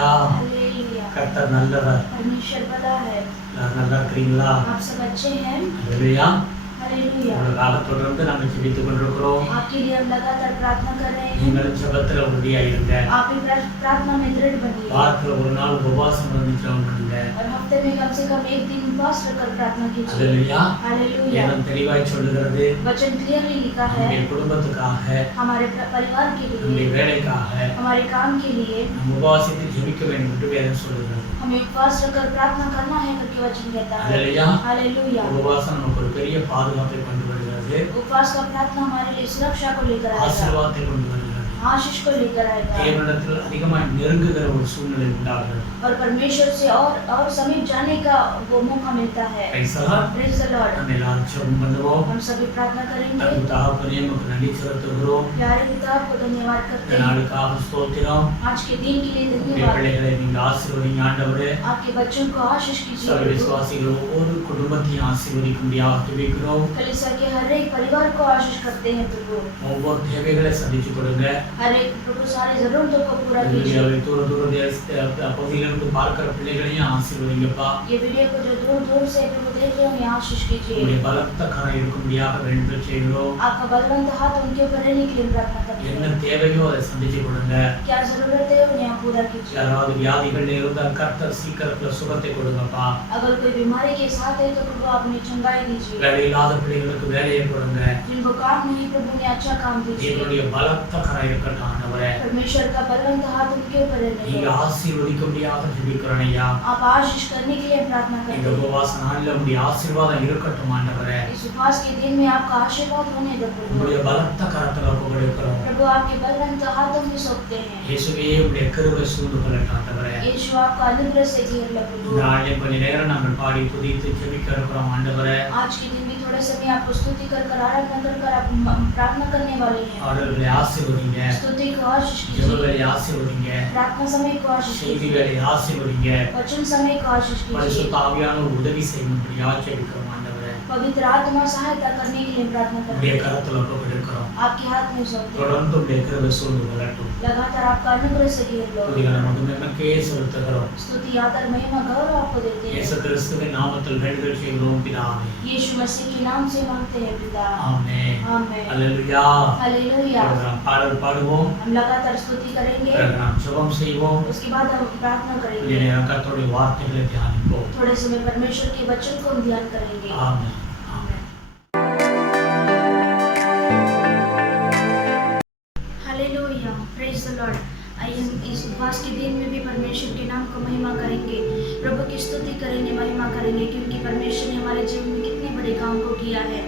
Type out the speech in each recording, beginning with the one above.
அல்லேலூயா. கர்த்தர் நல்லவர். परमेश्वर भला है। நல்லா இருக்கிறீங்களா? आप सब अच्छे हैं? அல்லேலூயா. हालेलुया। உங்களுக்காக தொடர்ந்து நாங்கள் ஜெபித்துக் கொண்டிருக்கிறோம். आपके लिए हम लगातार प्रार्थना कर रहे हैं। நீங்கள் ஜெபத்துல உறுதியா இருங்க. आप भी प्रार्थना में दृढ़ बनिए। வாரத்துல ஒரு நாள் உபவாசம் இருந்து ஜெபம் பண்ணுங்க. और हफ्ते में कम से कम एक दिन उपवास रखकर प्रार्थना कीजिए। அல்லேலூயா. हालेलुया। வேதம் தெளிவாய் சொல்லுகிறது. वचन क्लियरली लिखा है। நம்முடைய குடும்பத்துக்காக, हमारे परिवार के நம்முடைய लिए, வேலைக்காக, हमारे काम के लिए நாம் உபவாசித்து ஜெபிக்க வேண்டும் என்று வேதம் சொல்லுகிறது. हमें उपवास रखकर प्रार्थना करना है करके वचन कहता है। அல்லேலூயா. हालेलुया। உபவாசம் நமக்கு ஒரு பெரிய பாதுகாப்பை கொண்டு வருகிறது. उपवास का प्रार्थना हमारे लिए सुरक्षा को लेकर आएगा, ஆசீர்வாதத்தை கொண்டு வருகிறது. आशीष को लेकर आएगा தேவனிடத்தில் அதிகமாக நெருங்குகிற ஒரு சூழ்நிலை உண்டாகிறது. और परमेश्वर से और समीप जाने का वो मौका मिलता है। Praise the Lord. Praise the Lord। நாம் எல்லாரும் ஜெபம் பண்ணுவோம். हम सभी प्रार्थना करेंगे। அன்பு தகப்பனே, உமக்கு நன்றி செலுத்துகிறோம். प्यारे पिता को धन्यवाद करते இந்த हैं। நாளுக்காக ஸ்தோத்திரம். आज के दिन के लिए உம்முடைய धन्यवाद। பிள்ளைகளை நீங்க ஆசீர்வதிங்க ஆண்டவரே. आपके बच्चों को आशीष சகல कीजिए। விசுவாசிகள் ஒவ்வொரு குடும்பத்தையும் ஆசீர்வதிக்கும்படியாக ஜெபிக்கிறோம். कलीसिया के हर एक परिवार को आशीष करते हैं प्रभु। ஒவ்வொரு தேவைகளை சந்திச்சு கொடுங்க. हर एक प्रभु सारी जरूरतों को पूरा कीजिए। இந்தியாவை தூர தூர பகுதியிலிருந்து பார்க்கிற பிள்ளைகளையும் ஆசீர்வதிங்கப்பா. ये वीडियो को जो दूर दूर से प्रभु देख रहे हैं आशीष कीजिए। உம்முடைய பலத்த கரம் இருக்கும்படியாக வேண்டுதல் செய்கிறோம். आपका बलवंत हाथ उनके ऊपर रहने के लिए प्रार्थना करते என்ன हैं। தேவையோ அதை சந்திச்சு கொடுங்க. क्या जरूरत है उन्हें आप पूरा कीजिए। யாராவது வியாதிகள் இருந்தால் கர்த்தர் சீக்கிரத்துல சுகத்தை கொடுங்கப்பா. अगर कोई बीमारी के साथ है तो प्रभु आप उन्हें चंगाई दीजिए। வேலை இல்லாத பிள்ளைகளுக்கு வேலையை கொடுங்க. जिनको काम नहीं प्रभु ने अच्छा काम दीजिए। தேவனுடைய பலத்த கரம் இருக்கட்டும் ஆண்டவரே. परमेश्वर का बलवंत हाथ उनके ऊपर रहने நீங்க दो। ஆசீர்வதிக்கும்படியாக ஜெபிக்கிறோம் ஐயா. आप आशीष करने के लिए प्रार्थना இந்த करते हैं। உபவாச நாளில் உம்முடைய ஆசீர்வாதம் இருக்கட்டும் ஆண்டவரே. इस उपवास के दिन में आपका आशीर्वाद होने दो प्रभु। உம்முடைய பலத்த கரத்துல ஒப்புக்கொடுக்கிறோம். प्रभु आपके बलवंत हाथों में सौंपते हैं। இயேசுவே உம்முடைய கிருபை சூழ்ந்து கொள்ளட்டும் ஆண்டவரே. यीशु आपका अनुग्रह से घेर लो प्रभु। இந்த நாளிலே கொஞ்ச நேரம் நாங்கள் பாடி துதித்து ஜெபிக்க இருக்கிறோம் ஆண்டவரே. आज के दिन भी थोड़े समय आपको स्तुति कर आराधना कर आप प्रार्थना करने वाले हैं। அவர்களை ஆசீர்வதிங்க. स्तुति को आशीष कीजिए। ஜெபங்களை ஆசீர்வதிங்க. प्रार्थना समय को आशीष कीजिए। செய்திகளை ஆசீர்வதிங்க. वचन समय को आशीष कीजिए। பரிசுத்த ஆவியானவர் உதவி செய்யும்படியாக ஜெபிக்கிறோம் ஆண்டவரே. पवित्र आत्मा सहायता करने के लिए प्रार्थना करते உம்முடைய हैं। கரத்துல ஒப்புக்கொடுக்கிறோம். आपके हाथ में सौंपते हैं। தொடர்ந்து உம்முடைய கிருபை சூழ்ந்து கொள்ளட்டும். लगातार आपका अनुग्रह से घेर लो। துதிகளை நமக்கே செலுத்துகிறோம். स्तुति आदर महिमा गौरव आपको देते हैं। இயேசு கிறிஸ்துவின் நாமத்தில் வேண்டுதல் செய்கிறோம் பிதாவே. यीशु मसीह के नाम से मांगते हैं पिता। ஆமென். आमेन। அல்லேலூயா. हालेलुया। நாம் பாடல் பாடுவோம். हम लगातार स्तुति करेंगे। நாம் ஜெபம் செய்வோம். उसके बाद हम प्रार्थना கொஞ்ச करेंगे। நேரம் கர்த்தருடைய வார்த்தைகளை தியானிப்போம். थोड़े समय परमेश्वर के वचन को हम ध्यान करेंगे। ஆமென். आमेन। हालेलुया। Praise the Lord. आइए हम इस उपवास के दिन में भी परमेश्वर के नाम को महिमा करेंगे, प्रभु की स्तुति करेंगे, महिमा करेंगे, क्योंकि परमेश्वर ने हमारे जीवन में कितने बड़े काम को किया है।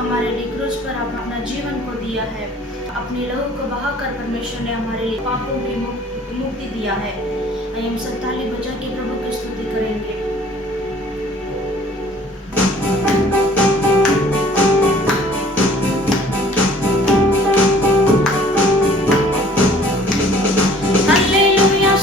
हमारे लिए क्रूस पर अपना जीवन को दिया है। अपने लहू को बहाकर परमेश्वर ने हमारे लिए पापों की मुक्ति दिया है। आइए हम सब ताली बजा के प्रभु की स्तुति करेंगे। Hallelujah.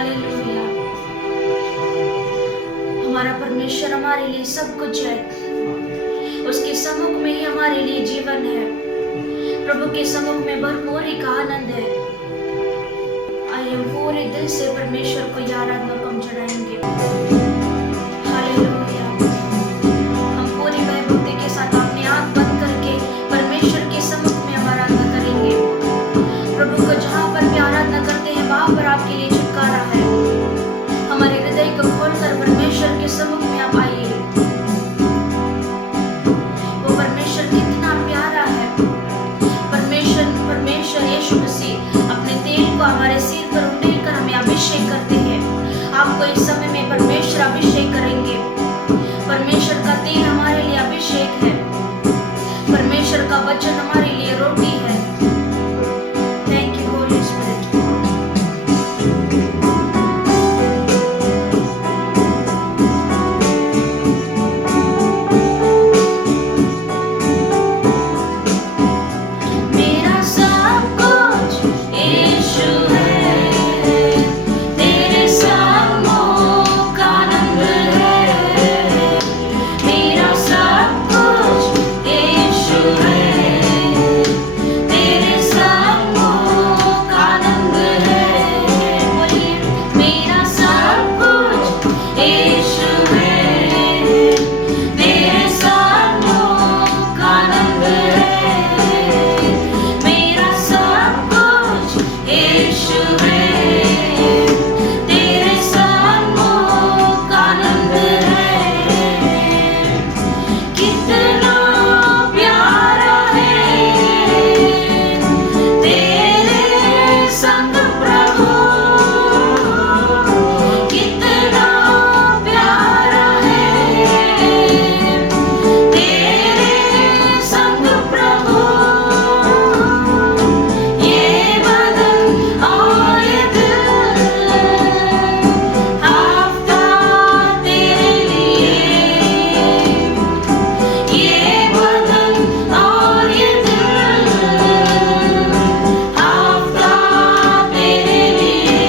हालेलुया। हमारा परमेश्वर हमारे लिए सब कुछ है, उसके सम्मुख में ही हमारे लिए जीवन है, प्रभु के सम्मुख में भरपूरी का आनंद है। आइए हम पूरे दिल से परमेश्वर को आराधना को हम चढ़ाएंगे। हालेलुया। हम पूरी भयभक्ति के साथ अपनी आंख बंद करके परमेश्वर के सम्मुख में हम आराधना करेंगे। प्रभु को जहाँ पर भी आराधना करते हैं वहाँ पर आपके लिए छुटकारा है। हमारे हृदय को खोलकर परमेश्वर के सम्मुख में आप आइए। वो परमेश्वर कितना प्यारा है। परमेश्वर यीशु मसीह अपने तेल को हमारे सिर पर उंडेलकर हमें अभिषेक करते हैं। आपको इस समय में परमेश्वर अभिषेक करेंगे। परमेश्वर का तेल हमारे लिए अभिषेक है। परमेश्वर का वचन हमारे लिए रोटी है। Thank you Holi spirit. मेरा सब कुछ यीशु है, तेरे सम्मुख आनंद है। मेरा सब कुछ यीशु है, तेरे सम्मुख आनंद है। बोलिए, मेरा सब कुछ यीशु है, तेरे सम्मुख आनंद है। मेरा सब कुछ यीशु है, तेरे सम्मुख आनंद है। कितना प्यारा है तेरे संग प्रभु, कितना प्यारा है तेरे संग प्रभु। ये बदन और ये दिल हफ्ता तेरे लिए, ये बदन और ये दिल हफ्ता तेरे लिए।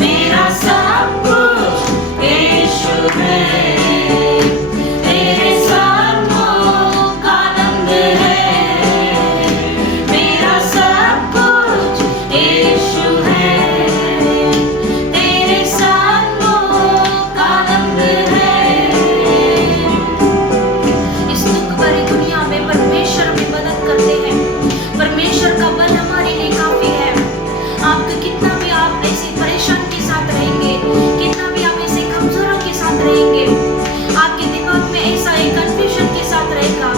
मेरा सब कुछ यीशु है, तेरे सम्मुख आनंद है। मेरा सब कुछ यीशु है, तेरे सम्मुख आनंद है। इस दुख भरी दुनिया में परमेश्वर हमें मदद करते हैं। परमेश्वर का बल हमारे लिए काफी है। आपको कितना भी आप ऐसे परेशान के साथ रहेंगे, कितना भी आप ऐसे कमजोरों के साथ रहेंगे, आपके दिमाग में ऐसा एक कंफ्यूजन के साथ रहेगा,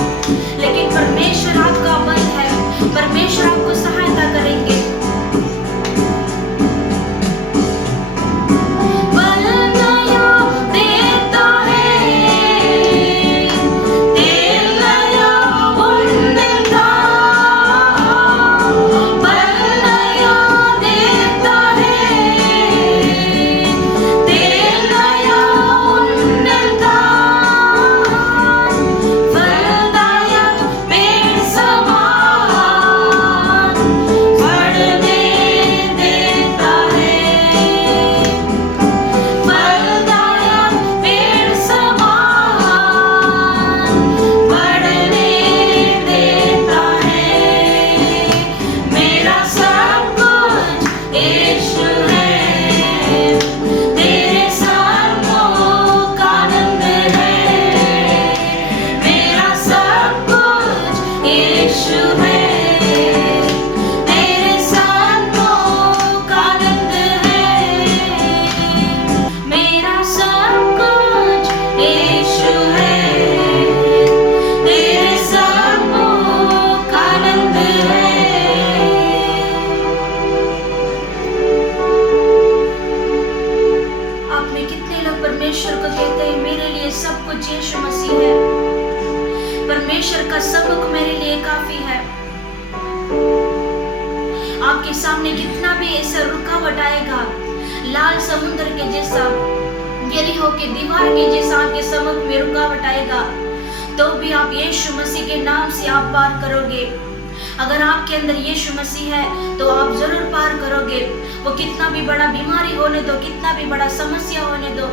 लेकिन परमेश्वर आपका बल है। परमेश्वर आपको सहायता करेंगे। बल नया देता है, तेल नया उंडेलता। बल नया देता है, तेल नया उंडेलता। फलदायक पेड़ समान बढ़ने देता है। फलदायक पेड़ समान बढ़ने देता है। मेरा सब कुछ यीशु है, तेरे सम्मुख आनंद है। मेरा सब कुछ यीशु है, तेरे सम्मुख आनंद है। मेरा सब कुछ यीशु है, तेरे सम्मुख आनंद है। आप में कितने लोग परमेश्वर को कहते हैं मेरे लिए सब कुछ यीशु मसीह है, परमेश्वर का सम्मुख मेरे लिए काफी है। आपके सामने कितना भी ऐसा रुकावट आएगा, लाल समुद्र के जैसा, यरीहो के दीवार के जैसा आपके सम्मुख में रुकावट आएगा, तो भी आप यीशु मसीह के नाम से आप पार करोगे। अगर आपके अंदर यीशु मसीह है तो आप जरूर पार करोगे। वो कितना भी बड़ा बीमारी होने दो, कितना भी बड़ा समस्या होने दो,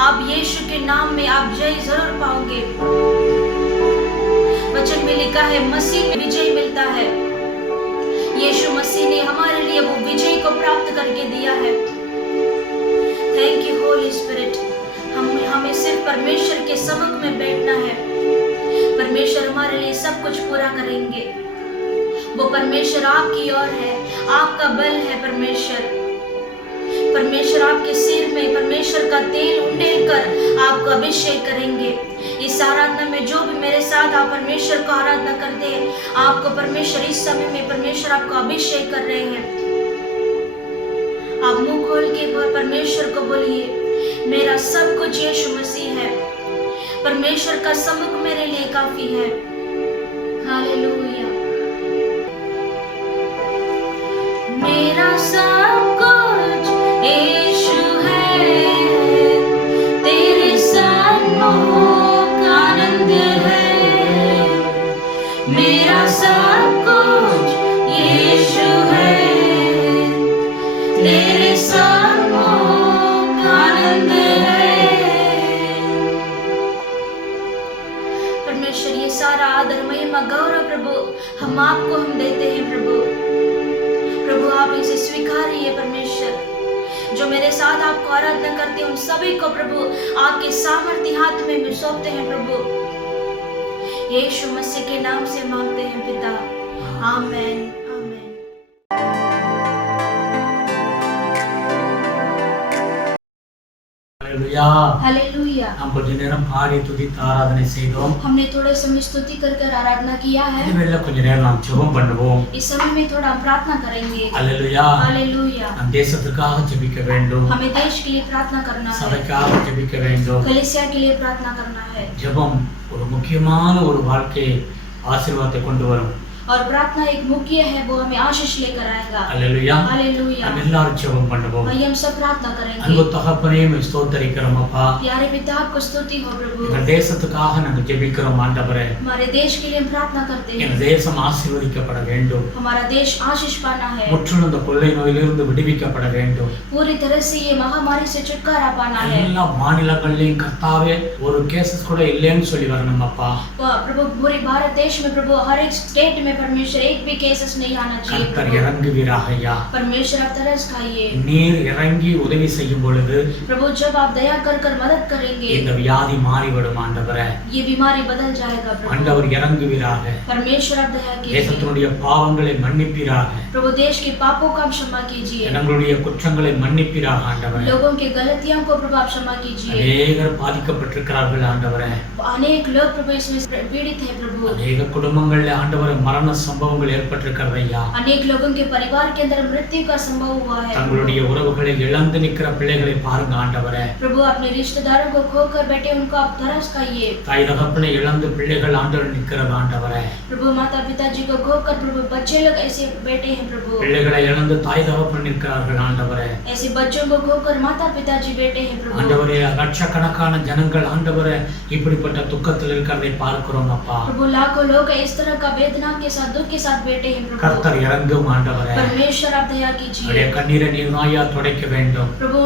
आप यीशु के नाम में आप जय जरूर पाओगे। वचन में लिखा है मसीह में विजय मिलता है। यीशु मसीह ने हमारे लिए वो विजय को प्राप्त करके दिया है। Thank you Holi spirit. हमें सिर्फ परमेश्वर के सम्मुख में बैठना है। परमेश्वर हमारे लिए सब कुछ पूरा करेंगे। वो परमेश्वर आपकी ओर है, आपका बल है परमेश्वर। परमेश्वर आपके सिर में परमेश्वर का तेल उंडेल कर आपको अभिषेक करेंगे। इस आराधना में जो भी मेरे साथ आप परमेश्वर को आराधना करते हैं, आपको परमेश्वर इस समय में परमेश्वर आपको अभिषेक कर रहे हैं। आप मुंह खोल के परमेश्वर को बोलिए, मेरा सब कुछ यीशु मसीह है। परमेश्वर का सम्मुख मेरे लिए काफी है। हालेलुया। मेरा सब कुछ यीशु है, तेरे सम्मुख आनंद है। मेरा सब कुछ यीशु है, तेरे सम्मुख आनंद है। परमेश्वर ये सारा आदर महिमा गौरव प्रभु हम आपको हम देते हैं। प्रभु आप इसे स्वीकारिए। परमेश्वर जो मेरे साथ आपको आराधना करते हैं उन सभी को प्रभु आपके सामर्थ्य हाथ में सौंपते हैं। प्रभु यीशु मसीह के नाम से मांगते हैं पिता, आमीन। हालेलुया। हम कुछ நேரம் பாடி துதித்து ஆராதனை செய்தோம்। हमने थोड़े समय स्तुति कर आराधना किया है। இந்த வேளையில கொஞ்ச நேரம் நாம் ஜெபம் பண்ணுவோம்। इस समय में थोड़ा प्रार्थना करेंगे। हालेलुया। हालेलुया। हम தேசத்துக்காக ஜெபிக்க வேண்டும்। हमें देश के लिए प्रार्थना करना है। சபைக்காக ஜெபிக்க வேண்டும்। कलीसिया के लिए प्रार्थना करना है। ஜெபம் ஒரு முக்கியமான ஒரு வாழ்க்கை ஆசீர்வாதத்தை கொண்டு வரும்। और प्रार्थना एक मुख्य है, वो हमें आशीष लेकर आएगा। हालेलुया। हालेलुया। हम எல்லாரும் ஜெபம் பண்ணுவோம்। भाई हम सब प्रार्थना करेंगे। அன்பு தகப்பனே உம்மை ஸ்தோத்திரிக்கிறோம் அப்பா। प्यारे पिता आपको स्तुति हो प्रभु। இந்த தேசத்துக்காக நாங்கள் ஜெபிக்கிறோம் ஆண்டவரே। हमारे देश के लिए हम प्रार्थना करते हैं। இந்த தேசம் ஆசீர்வதிக்கப்பட வேண்டும்। हमारा देश आशीष पाना है। முற்றிலும் இந்த கொள்ளை நோயிலிருந்து விடுவிக்கப்பட வேண்டும்। पूरी तरह से ये महामारी से छुटकारा पाना है। எல்லா மாநிலங்களிலும் கர்த்தாவே ஒரு கேसेस கூட இல்லைன்னு சொல்லி வரணும் அப்பா। प्रभु पूरे भारत देश में प्रभु हर एक स्टेट में परमेश्वर एक भी केसेस नहीं आना चाहिए। கர்த்தர் இறங்குவீராக ஐயா। परमेश्वर आप तरस खाइए। நீர் இறங்கி உதவி செய்யும் பொழுது प्रभु जब आप दया कर मदद करेंगे இந்த வியாதி மாறிவிடும் ஆண்டவரே। ये बीमारी बदल जाएगा प्रभु। ஆண்டவர் இறங்குவீராக। परमेश्वर आप दया कीजिए। தேசத்தினுடைய பாவங்களை மன்னிப்பீராக। प्रभु देश के पापों का क्षमा कीजिए। நம்மளுடைய குற்றங்களை மன்னிப்பீராக ஆண்டவரே। लोगों के गलतियों को प्रभु आप क्षमा कीजिए। अनेகர் பாதிக்கப்பட்டிருக்கிறார்கள் ஆண்டவரே। अनेक लोग प्रभु इसमें पीड़ित हैं प्रभु। अनेक குடும்பங்களில் ஆண்டவரே மரண சம்பவங்கள் ஏற்பட்டிருக்கிறது ஐயா। अनेक लोगों के परिवार के अंदर मृत्यु का संभव हुआ है। தங்களுடைய உறவுகளை இழந்து நிற்கிற பிள்ளைகளை பாருங்க ஆண்டவரே। प्रभु अपने रिश्तेदारों को खोकर बैठे उनको आप तरस खाइए। தாய் தகப்பனை இழந்து பிள்ளைகள் ஆண்டவர் நிற்கிறது ஆண்டவரே। प्रभु माता पिताजी को खोकर प्रभु बच्चे लोग ऐसे बैठे हैं प्रभु। பிள்ளைகளை இழந்து தாய் தகப்பன் நிற்கிறார்கள் ஆண்டவரே। ऐसे बच्चों को खोकर माता पिताजी बैठे हैं प्रभु। ஆண்டவரே லட்சக்கணக்கான ஜனங்கள் ஆண்டவரே இப்படிப்பட்ட துக்கத்தில் இருக்கிறதை பார்க்கிறோம் அப்பா। प्रभु लाखों लोग इस तरह का वेदना के साथ दुख के साथ बैठे हैं प्रभु। கர்த்தர் இறங்கும் ஆண்டவரே। परमेश्वर आप दया कीजिए। அவருடைய கண்ணீரை நீர் நாயா துடைக்க வேண்டும்। प्रभु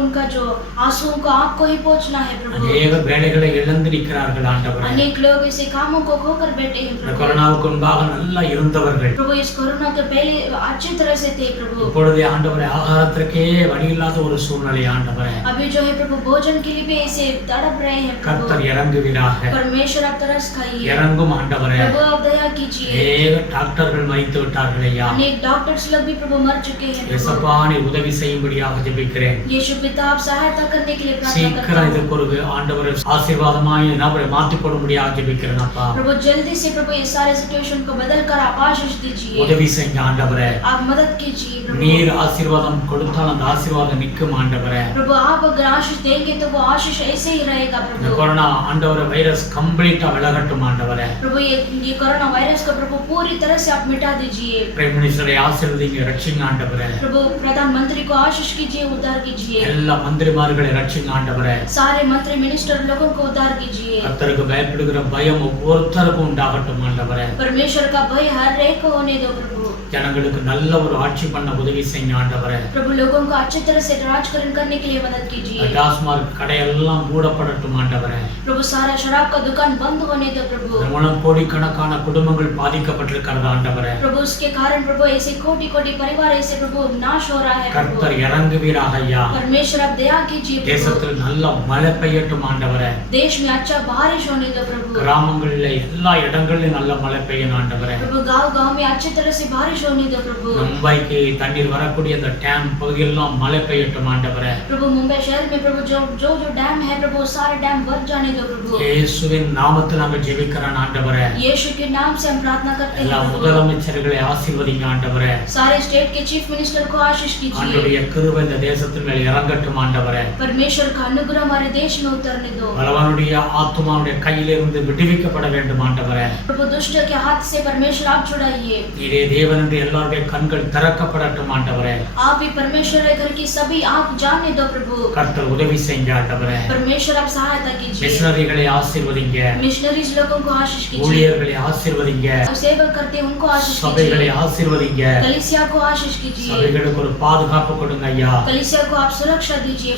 उनका जो आंसुओं को आपको ही पहुंचना है प्रभु। अनेक வேலைகளை இழந்து நிற்கிறார்கள் ஆண்டவரே। अनेक लोग ऐसे कामों को खोकर बैठे हैं प्रभु। கொரோனாவுக்கு முன்பாக நல்லா இருந்தவர்கள் प्रभु इस कोरोना के पहले अच्छी तरह से थे प्रभु। இப்பொழுது ஆண்டவரே ஆகாரத்திற்கே வழி இல்லாத ஒரு சூழ்நிலை ஆண்டவரே। अभी जो है प्रभु भोजन के लिए भी ऐसे तड़प रहे हैं प्रभु। கர்த்தர் இறங்குவீராக। परमेश्वर आप तरस खाइए। இறங்கும் ஆண்டவரே। प्रभु आप दया कीजिए। अनेक டாக்டர்கள் மரித்து விட்டார்கள் ஐயா। अनेक डॉक्टर्स लोग भी प्रभु मर चुके हैं प्रभु। இயேசுப்பா நீர் உதவி செய்யும்படியாக ஜெபிக்கிறேன்। यीशु पिता आप सहायता करने के लिए प्रार्थना करता சீக்கிரம் हूं। இதுக்கு ஒரு ஆண்டவரே ஆசீர்வாதமாய் நபரை மாற்றி போடும்படியாக ஜெபிக்கிறேன் அப்பா। प्रभु जल्दी से प्रभु इस सारे सिचुएशन को बदल कर आप आशीष दीजिए। உதவி செய்யுங்க ஆண்டவரே। आप मदद कीजिए प्रभु। நீர் ஆசீர்வாதம் கொடுத்தால் அந்த ஆசீர்வாதம் நிற்கும் ஆண்டவரே। प्रभु आप अगर आशीष देंगे तो वो आशीष ऐसे ही रहेगा இந்த प्रभु। கொரோனா ஆண்டவரே வைரஸ் கம்ப்ளீட்டா விலகட்டும் ஆண்டவரே। प्रभु ये कोरोना वायरस को प्रभु पूरी तरह से आप मिटा दीजिए। பிரைம் மினிஸ்டரை ஆசீர்வதிங்க, ரட்சிங்க ஆண்டவரே. प्रभु प्रधानमंत्री को आशीष कीजिए, उद्धार कीजिए। எல்லா மந்திரிமார்களை ரட்சிங்க ஆண்டவரே. सारे मंत्री मिनिस्टर लोगों को उद्धार कीजिए। கர்த்தருக்கு பயப்படுகிற பயம் ஒவ்வொருத்தருக்கும் உண்டாகட்டும் ஆண்டவரே. परमेश्वर का भय हर एक को होने दो प्रभु। ஜனங்களுக்கு நல்ல ஒரு ஆட்சி பண்ண உதவி செய்யுங்க ஆண்டவரே. प्रभु लोगों को अच्छी तरह से राजकरण करने के लिए मदद कीजिए। டாஸ்மார்க் கடையெல்லாம் மூடப்படட்டும் ஆண்டவரே. प्रभु सारा शराब का दुकान बंद होने दो प्रभु। மூலம் கோடிக்கணக்கான குடும்பங்கள் பாதிக்கப்பட்டிருக்கிறது ஆண்டவரே. प्रभु उसके कारण प्रभु ऐसे कोटि कोटि परिवार ऐसे प्रभु नाश हो रहा है। கர்த்தர் இறங்குவீராக ஐயா. परमेश्वर आप दया कीजिए। தேசத்தில் நல்ல மழை பெய்யட்டும் ஆண்டவரே. देश में अच्छा बारिश होने दो प्रभु। கிராமங்களில் எல்லா இடங்களிலும் நல்ல மழை பெய்யணும் ஆண்டவரே. प्रभु गांव में अच्छी तरह से बारिश होने दो प्रभु। மும்பைக்கு தண்ணீர் வரக்கூடிய அந்த டேம் பகுதியெல்லாம் மழை பெய்யட்டும் ஆண்டவரே. प्रभु मुंबई शहर में प्रभु जो डैम है प्रभु सारे डैम भर जाने दो प्रभु। இயேசுவின் நாமத்தில் நாங்கள் ஜெபிக்கிறோம் ஆண்டவரே. यीशु के नाम से हम प्रार्थना करते हैं। எல்லா முதலமைச்சர்களை ஆசீர்வதிங்க ஆண்டவரே. सारे स्टेट के चीफ मिनिस्टर को आशीष कीजिए। ஆண்டவருடைய கிருபை இந்த தேசத்தின் மேல் இறங்கட்டும் ஆண்டவரே. परमेश्वर का अनुग्रह हमारे देश में उतरने दो। பலவானுடைய ஆத்துமாவுடைய கையிலிருந்து விடுவிக்கப்பட வேண்டும் ஆண்டவரே. प्रभु दुष्ट के हाथ से परमेश्वर आप छुड़ाइए। நீரே தேவன் என்று எல்லாருடைய கண்கள் திறக்கப்படட்டும் ஆண்டவரே. आप ही परमेश्वर है, घर की सभी आंख जानने दो प्रभु। கர்த்தர் உதவி செய்யுங்க ஆண்டவரே. परमेश्वर आप सहायता कीजिए। மிஷனரிகளை ஆசீர்வதிங்க. मिशनरीज लोगों को आशीष कीजिए। ஊழியர்களை ஆசீர்வதிங்க. सेवा करते हैं उनको आशीष சபைகளை कीजिए। ஆசீர்வதிங்க. कलीसिया को आशीष कीजिए। சபைகளுக்கு ஒரு பாதுகாப்பு கொடுங்க ஐயா. कलीसिया को आप सुरक्षा दीजिए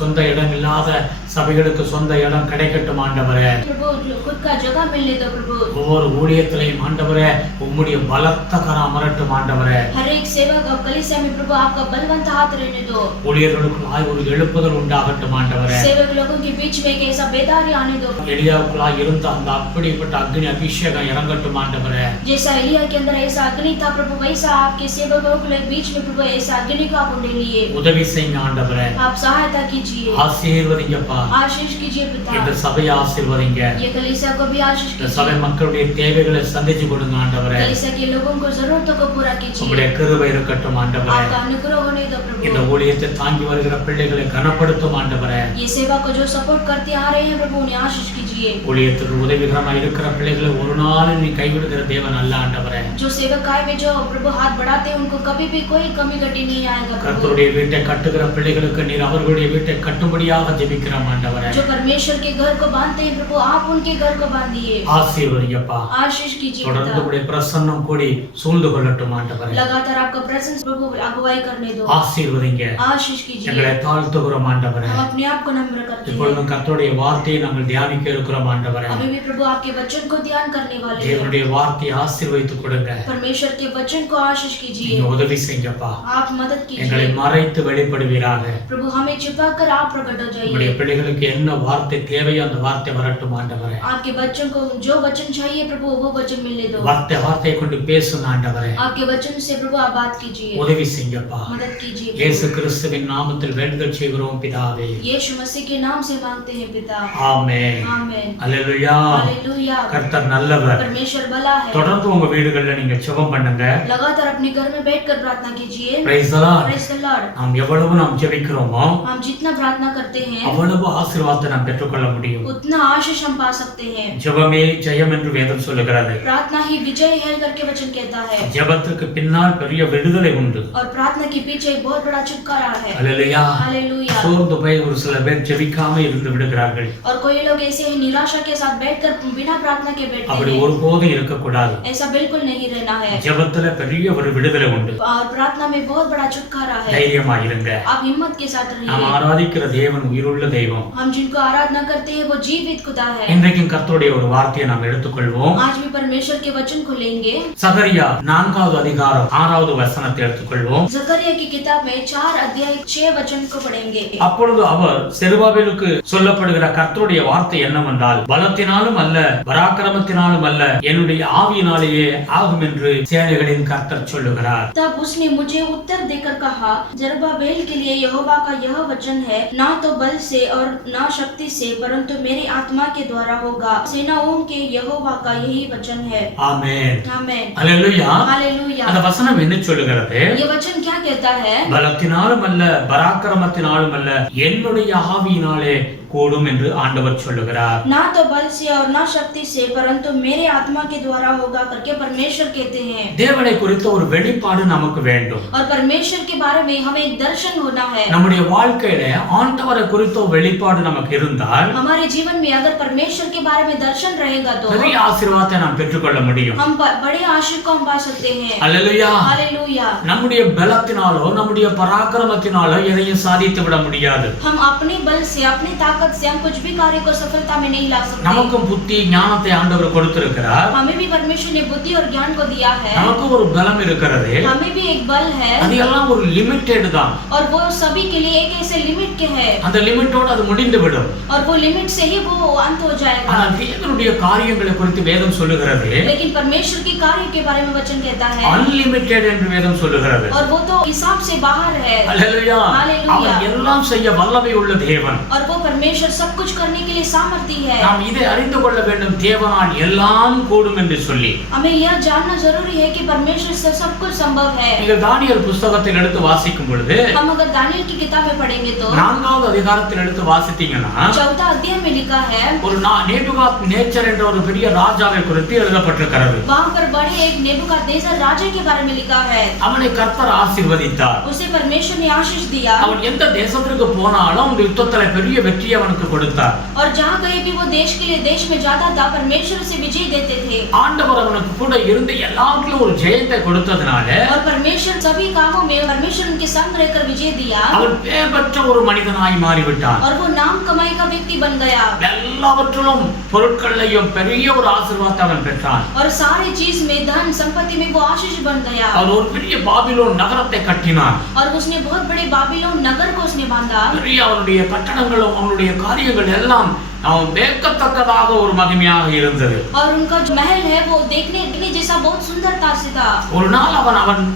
சொந்த இடம் இல்லாத சபைகளுக்கு சொந்த இடம் கிடைக்கட்டும் ஆண்டவரே. प्रभु खुद का जगह मिलने दो प्रभु। ஒவ்வொரு ஊழியத்திலையும் ஆண்டவரே உம்முடைய பலத்த கரம் அமரட்டும் ஆண்டவரே. हर एक सेवा का कलीसिया में प्रभु आपका बलवंत हाथ रहने दो। ஊழியர்களுக்குள்ளாய் ஒரு எழுப்புதல் உண்டாகட்டும் ஆண்டவரே. सेवक लोगों के बीच में एक ऐसा बेदारी आने दो। எலியாவுக்குள்ளாய் இருந்த அந்த அப்படிப்பட்ட அக்னி அபிஷேகம் இறங்கட்டும் ஆண்டவரே. जैसा एलिया के अंदर ऐसा अग्नि था प्रभु, वैसा आपके सेवकों के बीच में प्रभु ऐसा अग्नि को आप उंडेलिए। உதவி செய்யுங்க ஆண்டவரே. आप सहायता कीजिए। ஆசீர்வதிங்கப்பா. आशीष कीजिए पिता। இந்த சபையை ஆசீர்வதிங்க. ये कलीसिया को भी आशीष இந்த कीजिए। சபை மக்களுடைய தேவைகளை சந்திச்சு கொடுங்க ஆண்டவரே. कलीसिया के लोगों को जरूरतों को पूरा कीजिए। உம்முடைய கிருபை இருக்கட்டும் ஆண்டவரே. आपका अनुग्रह होने दो இந்த प्रभु। ஊழியத்தை தாங்கி வருகிற பிள்ளைகளை கனப்படுத்தும் ஆண்டவரே. ये सेवा को जो सपोर्ट करते आ रहे हैं प्रभु उन्हें आशीष कीजिए। ஊழியத்துக்கு உதவிகரமாக இருக்கிற பிள்ளைகளை ஒரு நாள் நீ கைவிடுகிற தேவன் அல்ல ஆண்டவரே. जो सेवकाई में जो प्रभु हाथ बढ़ाते हैं उनको कभी भी कोई कमी घटी नहीं आएगा प्रभु। கர்த்தருடைய வீட்டை கட்டுகிற பிள்ளைகளுக்கு நீர் அவர்களுடைய வீட்டை கட்டும்படியாக ஜெபிக்கிறோம் ஆண்டவரே. जो परमेश्वर के घर को बांधते हैं प्रभु आप उनके घर को बांधिए। ஆசீர்வதிங்கப்பா. आशीष कीजिए தொடர்ந்து पिता। உம்முடைய பிரசன்னம் கூடி சூழ்ந்து கொள்ளட்டும் ஆண்டவரே. लगातार आपका प्रेजेंस प्रभु अगुवाई करने दो। ஆசீர்வதிங்க. आशीष कीजिए। எங்களை தாழ்த்துகிறோம் ஆண்டவரே. हम अपने आप को नम्र करते हैं। இப்பொழுதும் கர்த்தருடைய வார்த்தையை நாங்கள் தியானிக்க இருக்கிறோம் ஆண்டவரே. अभी भी प्रभु आपके वचन को ध्यान करने वाले हैं। தேவனுடைய வார்த்தையை ஆசீர்வதித்து கொடுங்க. परमेश्वर के वचन को आशीष कीजिए। நீங்க உதவி செய்யுங்கப்பா. आप मदद எங்களை कीजिए மறைத்து வெளிப்படுவீராக. प्रभु, हमें छिपा कर आप प्रकट हो உம்முடைய जाइए। பிள்ளைகளுக்கு என்ன வார்த்தை தேவையோ அந்த வார்த்தை வரட்டும் ஆண்டவரே. आपके बच्चों को जो वचन चाहिए प्रभु वो वचन मिलने दो। வார்த்தையை கொண்டு பேசுங்க ஆண்டவரே. आपके वचन से प्रभु आप बात कीजिए, உதவி செய்யுங்கப்பா. मदद कीजिए இயேசு प्रभु। கிறிஸ்துவின் நாமத்தில் வேண்டுதல் செய்கிறோம் பிதாவே. यीशु मसीह के नाम से मांगते हैं पिता। ஆமென். आमेन। அல்லேலூயா. हालेलुया। கர்த்தர் நல்லவர். परमेश्वर भला है। தொடர்ந்து உங்க வீடுகள்ல நீங்க ஜெபம் பண்ணுங்க. लगातार अपने घर में बैठकर प्रार्थना कीजिए। Praise the Lord. Praise the Lord. நாம் எவ்வளவு நாம் ஜெபிக்கிறோமோ हम जितना प्रार्थना करते हैं அவ்வளவு ஆசீர்வாதத்தை நாம் பெற்றுக்கொள்ள முடியும். उतना आशीष हम पा सकते हैं। ஜெபமே ஜெயம் என்று வேதம் சொல்லுகிறது. प्रार्थना ही विजय है करके वचन कहता है। ஜெபத்துக்கு பின்னால் பெரிய விடுதலை உண்டு. और प्रार्थना के पीछे एक बहुत बड़ा छुटकारा है। அல்லேலூயா. हालेलुया। சோர்ந்து போய் ஒரு சில பேர் ஜெபிக்காம இருந்து விடுகிறார்கள். और कोई लोग ऐसे ही निराशा के साथ बैठकर बिना प्रार्थना के बैठते அப்படி हैं। ஒருபோதும் இருக்கக்கூடாது. ऐसा बिल्कुल नहीं रहना है। ஜெபத்துல பெரிய ஒரு விடுதலை உண்டு. और प्रार्थना में बहुत बड़ा छुटकारा है। தைரியமா இருங்க. आप हिम्मत के साथ நாம் रहिए। ஆராதிக்கிற தேவன் உயிருள்ள தெய்வம். हम जिनको आराधना करते हैं वो जीवित खुदा है। இன்றைக்கும் கர்த்தருடைய ஒரு வார்த்தையை நாம் எடுத்துக்கொள்வோம். आज भी परमेश्वर के वचन को लेंगे। சகரியா 4வது அதிகாரம் 6வது வசனத்தை எடுத்துக்கொள்வோம். जकरिया की किताब में 4 अध्याय 6 वचन को पढ़ेंगे। அப்பொழுது அவர் செருபாபேலுக்கு சொல்லப்படுகிற கர்த்தருடைய வார்த்தை என்னவென்றால், பலத்தினாலும் அல்ல பராக்கிரமத்தினாலும் அல்ல என்னுடைய ஆவியினாலேயே ஆகும் என்று சேனைகளின் கர்த்தர் சொல்லுகிறார். तब उसने मुझे उत्तर देकर कहा, जरुब्बाबेल के लिए यहोवा का यह वचन है, ना तो बल से और ना शक्ति से परंतु मेरी आत्मा के द्वारा होगा। सेनाओं के यहोवा का यही वचन है। ஆமென். आमेन। அல்லேலூயா. हालेलुया। அந்த வசனம் என்ன சொல்லுகிறது? ये वचन क्या कहता है? பலத்தினாலும் அல்ல பராக்கிரமத்தினாலும் அல்ல என்னுடைய ஆவியினாலே கூடும் என்று ஆண்டவர் சொல்லுகிறார். ना तो बल से और ना शक्ति से परंतु मेरे आत्मा के द्वारा होगा करके परमेश्वर कहते हैं। தேவனை குறித்த ஒரு வெளிப்பாடு நமக்கு வேண்டும். और परमेश्वर के बारे में हमें एक दर्शन होना है. நம்முடைய வாழ்க்கையில ஆண்டவரை குறித்த ஒரு வெளிப்பாடு நமக்கு இருந்தால் हमारे जीवन में अगर परमेश्वर के बारे में दर्शन रहेगा तो பெரிய ஆசீர்வாதத்தை நாம் பெற்றுக்கொள்ள முடியும். हम बड़े आशीष को हम पा सकते हैं. அல்லேலூயா. हालेलुया. நம்முடைய பலத்தினாலோ நம்முடைய பராக்கிரமத்தினாலோ எதையும் சாதித்து விட முடியாது. हम अपने बल से अपनी ताकत से हम कुछ भी कार्य को सफलता में नहीं ला सकते. நமக்கும் புத்தி ஞானத்தை ஆண்டவர் கொடுத்திருக்கிறார். हमें भी परमेश्वर ने बुद्धि और ज्ञान को दिया है. நமக்கு ஒரு பலம் இருக்கிறது. हमें भी एक बल है. அது எல்லாம் ஒரு லிமிட்டெட் தான். और वो सभी के लिए एक ऐसे लिमिट के है. அந்த லிமிட்டோட அது முடிந்து விடும். और वो लिमिट से ही वो अंत हो जाएगा. ஆனால் தேவனுடைய காரியங்களை குறித்து வேதம் சொல்லுகிறது. लेकिन परमेश्वर के कार्य के बारे में वचन कहता है அன்லிமிட்டெட் என்று வேதம் சொல்லுகிறது. और वो तो हिसाब से बाहर है. அல்லேலூயா. हालेलुया. அவர் எல்லாம் செய்ய வல்லமை உள்ள தேவன். और वो परमेश्वर सब कुछ करने के लिए सामर्थ्य है. நாம் இதை அறிந்து கொள்ள வேண்டும். தேவனால் எல்லாம் கூடும் என்று சொல்லி हमें यह जानना जरूरी है कि परमेश्वर से सब कुछ संभव है. நீங்கள் தானியேல் புத்தகத்தில் எடுத்து வாசிக்கும் பொழுது हम अगर दानियेल की किताब में पढ़ेंगे तो 4வது அதிகாரத்தில் எடுத்து வாசித்தீங்கன்னா 4वां अध्याय में लिखा है ஒரு நேபுகாத் நேச்சர் என்ற ஒரு பெரிய ராஜாவை குறித்து எழுதப்பட்டிருக்கிறது. वहां पर बड़े एक नेबुकदनेस्सर राजा के बारे में लिखा है. அவனை கர்த்தர் ஆசீர்வதித்தார். उसे परमेश्वर ने आशीष दिया. அவன் எந்த தேசத்திற்கு போனாலும் அந்த யுத்தத்துல பெரிய வெற்றியை அவனுக்கு கொடுத்தார். और जहां कहीं भी वो देश के लिए देश में जाता था परमेश्वर उसे विजय देते थे. ஆண்டவர் அவனுக்கு கூட இருந்து எல்லாவற்றிலும் ஒரு ஜெயத்தை கொடுத்ததனால और परमेश्वर सभी कामों में परमेश्वर उनके संग रहकर विजय दिया. அவன் பெயர் பெற்ற ஒரு மனிதனாய் மாறிவிட்டான். और वो नाम कमाई का व्यक्ति बन गया. எல்லாவற்றிலும் பொருட்களையும் பெரிய ஒரு ஆசீர்வாதத்தை அவன் பெற்றான். और सारी चीज में धन संपत्ति में वो आशीष बन गया. அவன் ஒரு பெரிய பாபிலோன் நகரத்தை கட்டினான். और उसने बहुत बड़े बाबिलोन नगर को उसने बांधा. பெரிய அவனுடைய கட்டடங்களும் அவனுடைய காரியங்கள் எல்லாம் அவன் வேக்கத்தக்கதாக ஒரு மகிமையாக இருந்தது. और उनका जो महल है वो देखने जैसा बहुत सुंदरता से था. ஒரு நாள்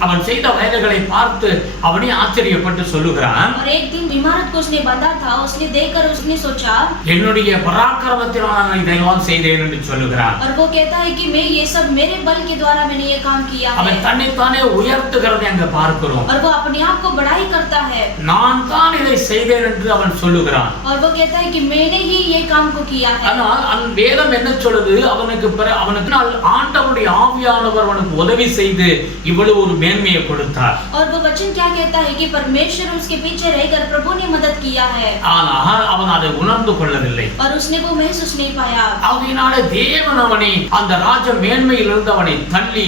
அவன் செய்த வேலைகளை பார்த்து அவனே ஆச்சரியப்பட்டு சொல்லுகிறான். और एक दिन इमारत को उसने बांधा था. उसने देखकर उसने सोचा என்னுடைய பராக்கிரமத்தினால் நான் இதெல்லாம் செய்தேன் என்று சொல்லுகிறான். और वो कहता है कि मैं ये सब मेरे बल के द्वारा मैंने ये काम किया है. அவன் தன்னைத்தானே உயர்த்துகிறதை அங்க பார்க்கிறோம். और वो अपने आप को बढ़ाई करता है. நான் தான் இதை செய்தேன் என்று அவன் சொல்லுகிறான். और वो कहता है कि मैंने ही ये काम को किया है. ஆனால் அந்த வேதம் என்ன சொல்லுது? அவனுக்கு ஆண்டவருடைய ஆவியானவர் அவனுக்கு உதவி செய்து இவ்வளவு ஒரு மேன்மையை கொடுத்தார். और वो वचन क्या कहता है कि परमेश्वर उसके पीछे रहकर प्रभु ने मदद किया है. ஆனால் அவன் அதை உணர்ந்து கொள்ளவில்லை. और उसने वो महसूस नहीं पाया. அதனால தேவன் அவனை அந்த ராஜ மேன்மையிலிருந்து அவனை தள்ளி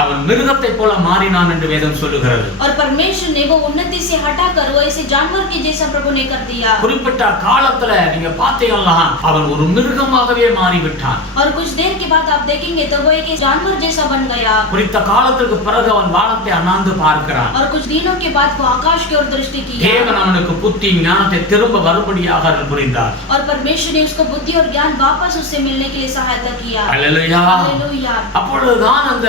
அவன் மிருகத்தை போல மாறினான் என்று வேதம் சொல்லுகிறது. और परमेश्वर ने वो उन्नति से हटाकर वो ऐसे जानवर के जैसा प्रभु ने कर दिया. குறிப்பிட்ட காலத்துல நீங்க பாத்தீங்கன்னா அவன் ஒரு மிருகமாகவே மாறிவிட்டான். और कुछ देर के बाद आप देखेंगे तो वो एक जानवर जैसा बन गया. குறித்த காலத்துக்கு பிறகு அவன் வானத்தை அண்ணாந்து பார்க்கிறான். और कुछ दिनों के बाद वो आकाश की ओर दृष्टि की. தேவன் அவனுக்கு புத்தி ஞானத்தை திரும்ப வரும்படியாக அருள் புரிந்தார். और परमेश्वर ने उसको बुद्धि और ज्ञान वापस उससे मिलने के लिए सहायता किया. அல்லேலூயா. हालेलुया. அப்பொழுதுதான் அந்த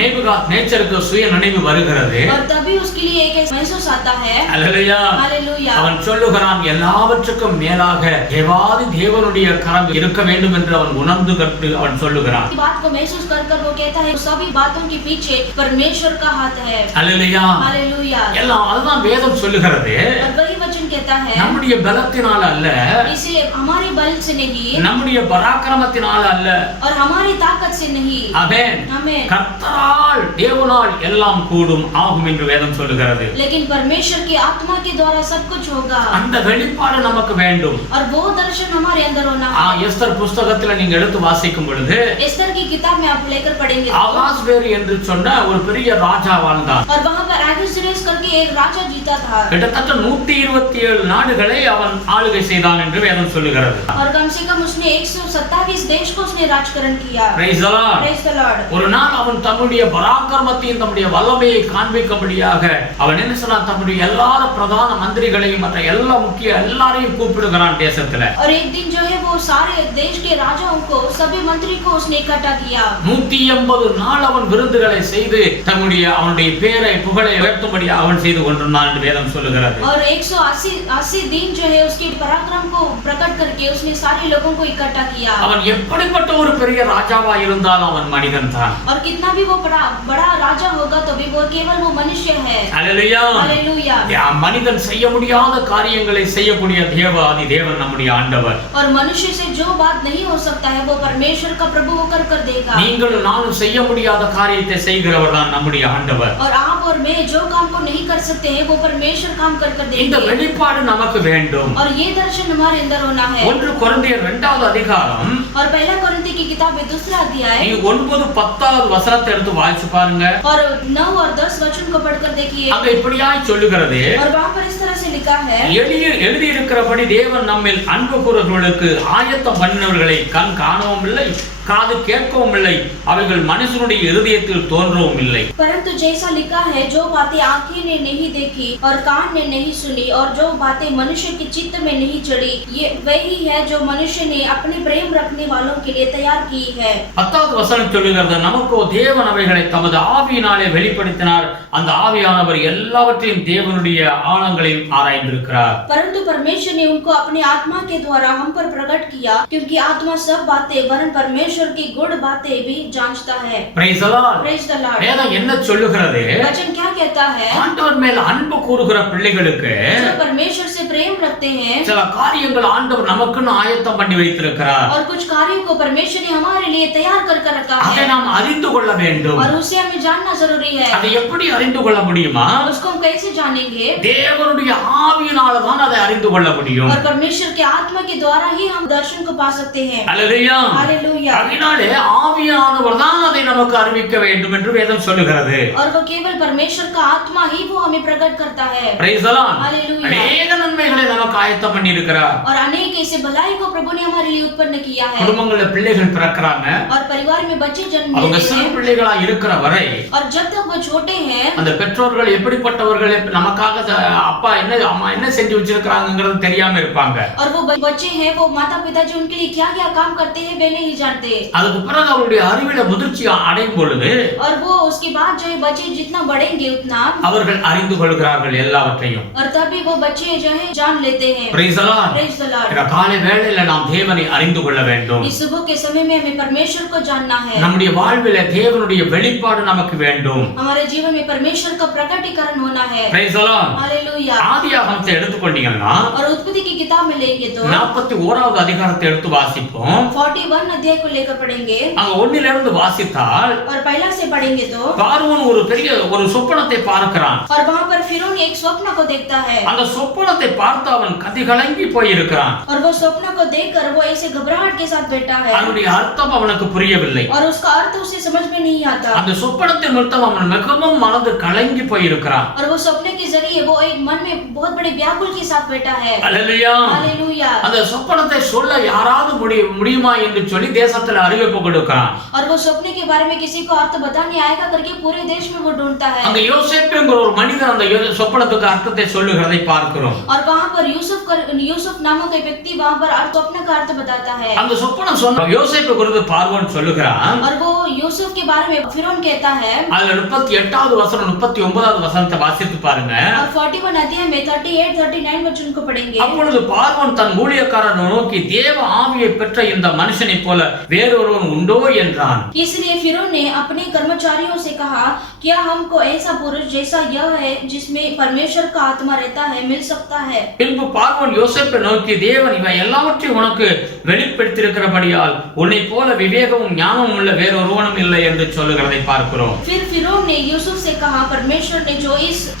நேபுகாத் நேச்சருக்கு சுய நினைவு வருகிறது. और तभी उसके लिए एक महसूस आता है. அல்லேலூயா. हालेलुया. அவன் சொல்லுகிறான் எல்லாவற்றுக்கும் மேலாக தேவாதி தேவனுடைய கரம் இருக்க வேண்டும் என்று அவன் உணர்ந்து கற்று அவன் சொல்லுகிறான். बात को महसूस कर वो कहता है सभी बातों के पीछे परमेश्वर का हाथ है. அல்லேலூயா. हालेलुया. எல்லாம் அதுதான் வேதம் சொல்லுகிறது. और वही वचन कहता है நம்முடைய பலத்தினால அல்ல, इसलिए हमारे बल से नहीं, நம்முடைய பராக்கிரமத்தினால அல்ல, और हमारी ताकत से नहीं, ஆமென், हमें கர்த்தரால் தேவனால் எல்லாம் கூடும் ஆகும் என்று வேதம் சொல்லுகிறது. लेकिन परमेश्वर की आत्मा के द्वारा सब कुछ होगा. அந்த வெளிப்பாடு நமக்கு வேண்டும். और वो दर्शन हमारे अंदर होना है. எஸ்தர் புத்தகத்துல நீங்க எடுத்து வாசிக்கும் பொழுது एस्तर की किताब में आप लेकर पढ़ेंगे ஆகாஸ்வேரு என்று சொன்ன ஒரு பெரிய ராஜா வாழ்ந்தான். और वहां पर अहसुएरुस करके एक राजा जीता था. கிட்டத்தட்ட 127 நாடுகளை அவன் ஆளுகை செய்தான் என்று வேதம் சொல்லுகிறது. और कम से कम उसने 127 देश को उसने राजकरण किया. Praise the Lord. Praise the Lord. ஒரு நாள் அவன் தன்னுடைய பராக்கிரமத்தையும் தன்னுடைய வல்லமையை காண்பிக்கும்படியாக அவன் என்ன சொன்னான்? தன்னுடைய எல்லா பிரதான மந்திரிகளையும் மற்ற எல்லா முக்கிய எல்லாரையும் கூப்பிடுகிறான் தேசத்துல. और एक दिन जो है वो सारे देश के राजाओं को सभी मंत्री को उसने इकट्ठा किया. 180 நாள் அவன் விருந்துகளை செய்து அவனுடைய பேரை புகழை உயர்த்தும்படி அவன் செய்து கொண்டிருந்தான் என்று வேதம் சொல்லுகிறது. और 180 80 दिन जो है उसके पराक्रम को प्रकट करके उसने सारे लोगों को इकट्ठा किया। அவன் எப்படிப்பட்ட ஒரு பெரிய ராஜாவா இருந்தாலும் அவன் மனிதன் தான். और कितना भी वो बड़ा राजा होगा तो भी वो केवल वो मनुष्य है। ஹalleluya. हालेलुया। மனிதன் செய்ய முடியாத காரியங்களை செய்யக்கூடிய தேவாதி தேவன் நம்முடைய ஆண்டவர். और मनुष्य से जो बात नहीं हो सकता है वो परमेश्वर का प्रभु होकर कर देगा। நீங்கள் நானும் செய்ய முடியாத காரியத்தை செய்கிறவர் தான் நம்முடைய ஆண்டவர். और आप और मैं जो काम को नहीं कर सकते हैं वो परमेश्वर काम कर कर இந்த देंगे। வெளிப்பாடு நமக்கு வேண்டும். और ये दर्शन हमारे अंदर होना है। 1 கொரிந்தியர் 2வது அதிகாரம் और पहला कोरिन्थी की किताब में 2रा अध्याय நீ 9-10வது வசனத்தை எடுத்து வாசிச்சு பாருங்க. और 9 और 10 वचन को पढ़कर देखिए। அங்க இப்படியாய் சொல்லுகிறது. और वहां पर इस तरह से लिखा है, எழுதி இருக்கிறபடி தேவன் நம்மில் அன்பு கூறுகிறவர்களுக்கு ஆயத்தம் பண்ணினவர்களை கண் காணவும் இல்லை, காது கேட்கவும் இல்லை, அவைகள் மனுஷனுடைய இருதயத்தில் தோன்றவும் இல்லை. परंतु जैसा लिखा है, जो बातें आंखें ने नहीं देखी और कान ने नहीं सुनी और जो बातें मनुष्य के चित्त में नहीं चढ़ी, ये वही है जो मनुष्य ने अपने प्रेम रखने वालों के लिए तैयार की है। 10வது வசனம் சொல்லுகிறது, நமக்கோ தேவன் அவைகளை தமது ஆவியினாலே வெளிப்படுத்தினார், அந்த ஆவியானவர் எல்லாவற்றையும் தேவனுடைய ஆழங்களையும் ஆராய்ந்திருக்கிறார். परंतु परमेश्वर ने उनको अपनी आत्मा के द्वारा हम पर प्रकट किया, क्योंकि आत्मा सब बातें वरन परमेश्वर की गुड़ बातें भी जांचता है। Praise the Lord. Praise the Lord. வேதம் என்ன சொல்லுகிறது? वचन क्या कहता है? ஆண்டவர் மேல் அன்பு கூறுகிற பிள்ளைகளுக்கு जो परमेश्वर से प्रेम रखते हैं, சில காரியங்கள் ஆண்டவர் நமக்குன்னு ஆயத்தம் பண்ணி வைத்திருக்கிறார். और कुछ कार्यों को परमेश्वर ने हमारे लिए तैयार कर कर रखा அதை है, நாம் அறிந்து கொள்ள வேண்டும். और उसे हमें जानना जरूरी है। அதை எப்படி அறிந்து கொள்ள முடியுமா? उसको हम कैसे जानेंगे? தேவனுடைய ஆவியினால தான் அதை அறிந்து கொள்ள முடியும். और परमेश्वर के आत्मा के द्वारा ही हम दर्शन को पा सकते हैं। அல்லேலூயா. हालेलुया। அதனாலே ஆவியானவர் தான் அதை நமக்கு அறிவிக்க வேண்டும் என்று வேதம் சொல்லுகிறது. और वो केवल परमेश्वर का आत्मा ही वो हमें प्रकट करता है। Praise the Lord. हालेलुया। अनेक நன்மைகளை நமக்கு ஆயத்தம் பண்ணி இருக்கிறார். और अनेक ऐसे भलाई को प्रभु ने हमारे लिए उत्पन्न किया है। குடும்பங்கள்ல பிள்ளைகள் பிறக்கறாங்க. और परिवार में बच्चे जन्म அவங்க लेते சிறு हैं, பிள்ளைகளா இருக்கிற வரை और जब तक वो छोटे हैं, அந்த பெற்றோர்கள் எப்படிப்பட்டவர்கள் நமக்காக அப்பா என்ன அம்மா என்ன செஞ்சு வச்சிருக்காங்கங்கிறது தெரியாம இருப்பாங்க. और वो बच्चे हैं, वो माता पिता जो उनके लिए क्या क्या काम करते हैं वे नहीं जानते। அதுக்கு பிறகு அவருடைய அறிவில முதிர்ச்சி அடையும் பொழுது और वो उसके बाद जो है बच्चे जितना बढ़ेंगे उतना அவர்கள் அறிந்து கொள்கிறார்கள் எல்லாவற்றையும். और तभी वो बच्चे जो है जान लेते हैं। Praise the Lord. Praise the Lord। இந்த காலை வேளையில நாம் தேவனை அறிந்து கொள்ள வேண்டும். इस सुबह के समय में हमें परमेश्वर को जानना है। நம்முடைய வாழ்வில தேவனுடைய வெளிப்பாடு நமக்கு வேண்டும். हमारे जीवन में परमेश्वर का प्रकटीकरण होना है। Praise the Lord. हालेलुया। ஆதியாகமத்தை எடுத்துக்கொண்டீங்கன்னா और उत्पत्ति की किताब में लेंगे तो 41வது அதிகாரத்தை எடுத்து வாசிப்போம். 41 अध्याय को लेकर पढ़ेंगे, அங்க 1ல இருந்து வாசித்தால் और पहला से पढ़ेंगे तो பார்வோன் ஒரு பெரிய ஒரு சொப்பனத்தை பார்க்கிறான். और वहां पर फिरौन एक स्वप्न को देखता है, அந்த சொப்பனத்தை பார்த்து அவன் கதிகலங்கி போயிருக்கிறான். और वो स्वप्न को देखकर वो ऐसे घबराहट के साथ बैठा है, அதனுடைய அர்த்தம் அவனுக்கு புரியவில்லை. और उसका अर्थ उसे समझ में नहीं आता। அந்த சொப்பனத்தின் நிமித்தம் அவன் மிகவும் மனது கலங்கி போயிருக்கிறான். और वो सपने के जरिए वो एक मन में बहुत बड़े व्याकुल के साथ बैठा है। அல்லேலூயா. हालेलुया। அந்த சொப்பனத்தை சொல்ல யாராவது முடியுமா என்று சொல்லி தேசத்துல அறிவிப்பு கொடுக்கிறான். और वो सपने के बारे में किसी को अर्थ बताने आएगा करके पूरे देश में वो ढूंढता है। அங்க யோசேப்புங்கிற ஒரு மனிதன் அந்த சொப்பனத்துக்கு அர்த்தத்தை சொல்லுகிறதை பார்க்கிறோம். और वहां पर यूसुफ नामक एक व्यक्ति वहां पर स्वप्न का अर्थ बताता है। அந்த சொப்பனம் சொன்ன யோசேப்பு குறித்து பார்வோன் சொல்லுகிறான். और वो यूसुफ के बारे में फिरौन कहता है, அதுல 38வது வசனம் 39வது வசனத்தை வாசித்து பாருங்க. और 41 अध्याय में 38 39 वचन को पढ़ेंगे। அப்பொழுது பார்வோன் தன் ஊழியக்காரனை நோக்கி, தேவ ஆவியை பெற்ற இந்த மனுஷனைப் போல வேறொருவன் உண்டோ என்றான். इसलिए फिरौन ने अपने कर्मचारियों से कहा, क्या हमको ऐसा पुरुष जैसा यह है जिसमें परमेश्वर का आत्मा रहता है मिल सकता है? பின்பு பார்வோன் யோசேப்பை நோக்கி, தேவன் இவை எல்லாவற்றையும் உனக்கு வெளிப்படுத்தியிருக்கிறபடியால் உன்னைப் போல விவேகமும் ஞானமும் உள்ள வேறொருவனும் இல்லை என்று சொல்லுகிறதை பார்க்கிறோம். फिर फिरौन ने यूसुफ से कहा, परमेश्वर ने जो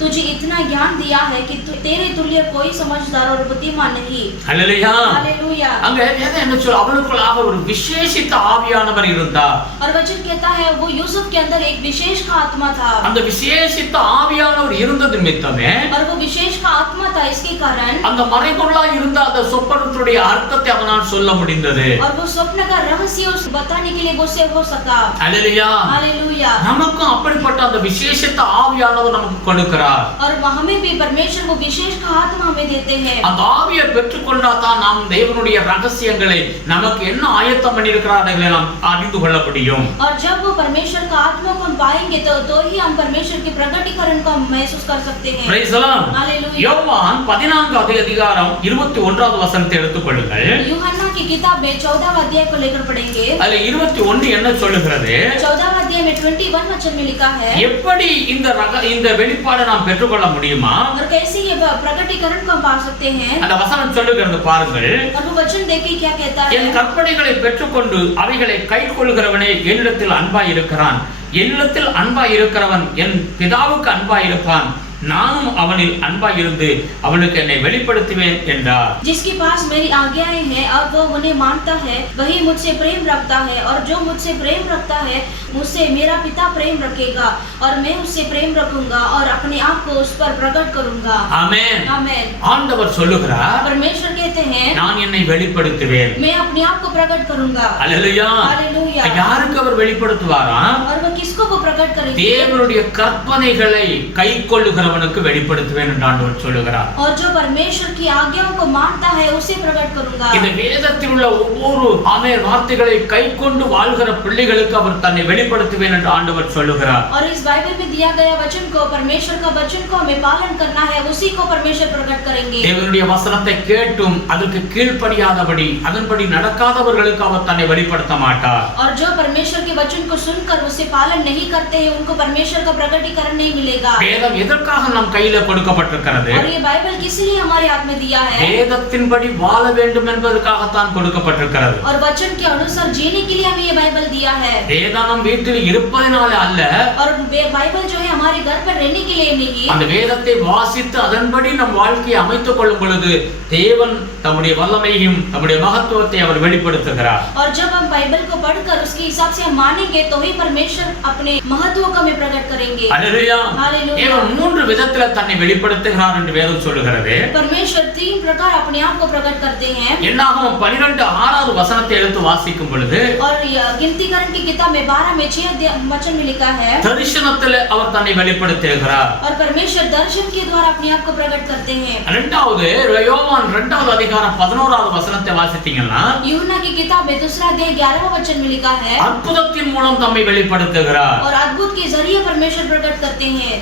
तुझे इतना ज्ञान दिया है कि तेरे तुल्य कोई समझदार और बुद्धिमान नहीं। அல்லேலூயா. हालेलुया। அங்க வேதம் என்ன சொல்ல, அவனுக்குள்ளாக ஒரு விசேஷித்த ஆவியானவர் இருந்தார். और वचन कहता है वो यूसुफ के अंदर एक विशेष का आत्मा था। அந்த விசேஷித்த ஆவியானவர் இருந்தது நிமித்தமே और वो विशेष का आत्मा था, इसके कारण அந்த மறைபொருளா இருந்த அந்த சொப்பனத்துடைய அர்த்தத்தை அவனால் சொல்ல முடிந்தது. और वो स्वप्न का रहस्य उसे बताने के लिए वो से हो सका। அல்லேலூயா. हालेलुया। நமக்கும் அப்படிப்பட்ட அந்த விசேஷித்த ஆவியானவர் நமக்கு கொடுக்கிறார். और हमें भी परमेश्वर वो विशेष का आत्मा हमें देते हैं। அந்த ஆவியை பெற்றுக்கொண்டா தான் நாம் தேவனுடைய ரகசியங்களை நமக்கு என்ன ஆயத்தம் பண்ணியிருக்கிறார்களை நாம் அறிந்து கொள்ள முடியும். और जब वो परमेश्वर का आत्मा को हम पाएंगे तो ही हम परमेश्वर के प्रकटीकरण को महसूस कर सकते हैं। Praise the Lord. हालेलुया। யோவான் 14வது அதிகாரம் 21வது வசனத்தை எடுத்துக்கொள்ளுங்கள். यूहन्ना की किताब में 14वां अध्याय को लेकर पढ़ेंगे. அதுல 21 என்ன சொல்லுகிறது? 14वां अध्याय में 21 वचन में लिखा है, எப்படி இந்த வெளிப்பாடை நாம் பெற்றுக்கொள்ள முடியுமா? और कैसे ये प्रकटीकरण को पा सकते हैं? அந்த வசனம் சொல்லுகிறது பாருங்கள். और वो वचन देखिए क्या कहता है. என் கற்பனைகளை பெற்றுக்கொண்டு அவைகளை கைக்கொள்கிறவனே என்னிடத்தில் அன்பாய் இருக்கிறான். என்னிடத்தில் அன்பாய் இருக்கிறவன் என் பிதாவுக்கு அன்பாய் இருப்பான். நானும் அவனில் அன்பாய் இருந்து அவனுக்கு என்னை வெளிப்படுத்துவேன் என்றார். जिसके पास मेरी आज्ञाएं हैं और वो उन्हें मानता है, वही मुझसे प्रेम रखता है, और जो मुझसे प्रेम रखता है मुझसे मेरा पिता प्रेम रखेगा, और मैं उससे प्रेम रखूंगा और अपने आप को उस पर प्रकट करूंगा. ஆமென். आमेन. ஆண்டவர் சொல்லுகிறார், परमेश्वर कहते हैं, நான் என்னை வெளிப்படுத்துவேன். मैं अपने आप को प्रकट करूंगा. அல்லேலூயா. हालेलुया. யாருக்கு அவர் வெளிப்படுத்துவாராம்? और वो किसको वो प्रकट करेंगे? தேவனுடைய கற்பனைகளை கைக்கொள்ளுகிறவனுக்கு வெளிப்படுத்துவேன் என்று ஆண்டவர் சொல்லுகிறார். और जो परमेश्वर की आज्ञाओं को मानता है उसे प्रकट करूंगा. இந்த வேதத்தில் உள்ள ஒவ்வொரு ஆமென் வார்த்தைகளை கைக்கொண்டு வாழ்கிற பிள்ளைகளுக்கு அவர் தன்னை வெளிப்படுத்துவேன் என்று ஆண்டவர் சொல்லுகிறார். और इस बाइबल में दिया गया वचन को, परमेश्वर का वचन को हमें पालन करना है, उसी को परमेश्वर प्रकट करेंगे. தேவனுடைய வசனத்தை கேட்டும் அதற்கு கீழ்ப்படியாதபடி அதன்படி நடக்காதவர்களுக்கு அவர் தன்னை வெளிப்படுத்த மாட்டார். और जो परमेश्वर के वचन को सुनकर उसे पालन नहीं करते हैं उनको परमेश्वर का प्रकटीकरण नहीं मिलेगा. வேதம் எதற்காக நம் கையில கொடுக்கப்பட்டிருக்கிறது? और ये बाइबल किस लिए हमारे हाथ में दिया है? வேதத்தின்படி வாழ வேண்டும் என்பதற்காக தான் கொடுக்கப்பட்டிருக்கிறது. और वचन के अनुसार जीने के लिए हमें ये बाइबल दिया है. வேதம் நம் வீட்டில் இருப்பதனால அல்ல, और बाइबल जो है हमारे घर पर रहने के लिए नहीं. அந்த வேதத்தை வாசித்து அதன்படி நம் வாழ்க்கையை அமைத்துக் கொள்ளும் பொழுது தேவன் தம்முடைய வல்லமையையும் தம்முடைய மகத்துவத்தை அவர் வெளிப்படுத்துகிறார். और जब हम बाइबल को पढ़कर उसके हिसाब से हम मानेंगे तो ही परमेश्वर अपने महत्व को हमें प्रकट करेंगे. அல்லேலூயா. हालेलुया. தேவன் 3 விதத்துல தன்னை வெளிப்படுத்துகிறார் என்று வேதம் சொல்லுகிறது. परमेश्वर 3 प्रकार अपने आप को प्रकट करते हैं. என்னாகும் 12:6வது வசனத்தை எடுத்து வாசிக்கும் பொழுது और गिनतीकरण की किताब में 12 में 6 वचन में लिखा है, தரிசனத்திலே அவர் தன்னை வெளிப்படுத்துகிறார். और परमेश्वर दर्शन के द्वारा अपने आप को प्रकट करते हैं. இரண்டாவது யோவான் 2வது அதிகாரம் 11வது வசனத்தை வாசித்தீங்கன்னா यूहन्ना की किताब में 2 अध्याय 11वां वचन में लिखा है, அற்புதத்தின் மூலம் தம்மை வெளிப்படுத்துகிறார். और अद्भुत के जरिए परमेश्वर प्रकट करते हैं.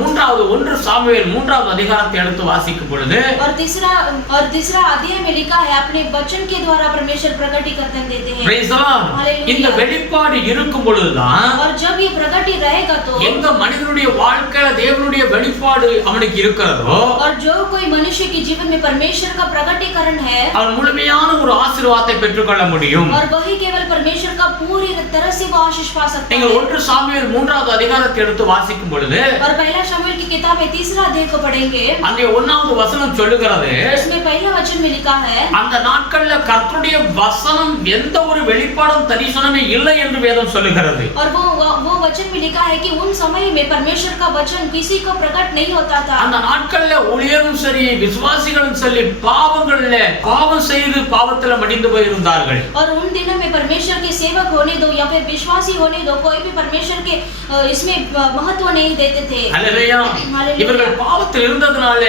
மூன்றாவது 1 சாமுவேல் 3வது அதிகாரத்தை எடுத்து வாசிக்கும் பொழுது और तीसरा अध्याय में लिखा है, अपने वचन के द्वारा परमेश्वर प्रकटीकरण देते हैं. Praise the Lord. हालेलुया. இந்த வெளிப்பாடு இருக்கும் பொழுதுதான் और जब ये प्रकटी रहेगा तो, எந்த மனிதனுடைய வாழ்க்கையில தேவனுடைய வெளிப்பாடு அவனுக்கு இருக்கிறதோ, और जो कोई मनुष्य के जीवन में परमेश्वर का प्रकटीकरण है, அவன் मुழுமையான ஒரு ஆசீர்வாதத்தை பெற்றுக்கொள்ள முடியும். और वही केवल परमेश्वर का पूरी तरह से वो आशीष पा सकता है. நீங்கள் 1 சாமுவேல் 3வது அதிகாரத்தை எடுத்து வாசிக்கும் பொழுது और पहला शमूएल की किताब में 3रा अध्याय को पढ़ेंगे. அங்கே 1வது வசனம் சொல்லுகிறது, इसमें पहला वचन में लिखा है, அந்த நாட்கள்ல கர்த்தருடைய வசனம் எந்த ஒரு வெளிப்பாடும் தரிசனமே இல்லை என்று வேதம் சொல்லுகிறது. और वो वचन में लिखा है कि उन समय में परमेश्वर का वचन किसी को प्रकट नहीं होता था. அந்த நாட்கள்ல ஊழியரும் சரி விசுவாசிகளும் சரி பாவம் செய்து பாவத்துல மடிந்து போயிருந்தார்கள். और उन दिनों में परमेश्वर के सेवक होने दो या फिर विश्वासी होने दो, कोई भी परमेश्वर के इसमें महत्व नहीं देते थे. அல்லேலூயா. இவர்கள் பாவத்தில் இருந்ததனால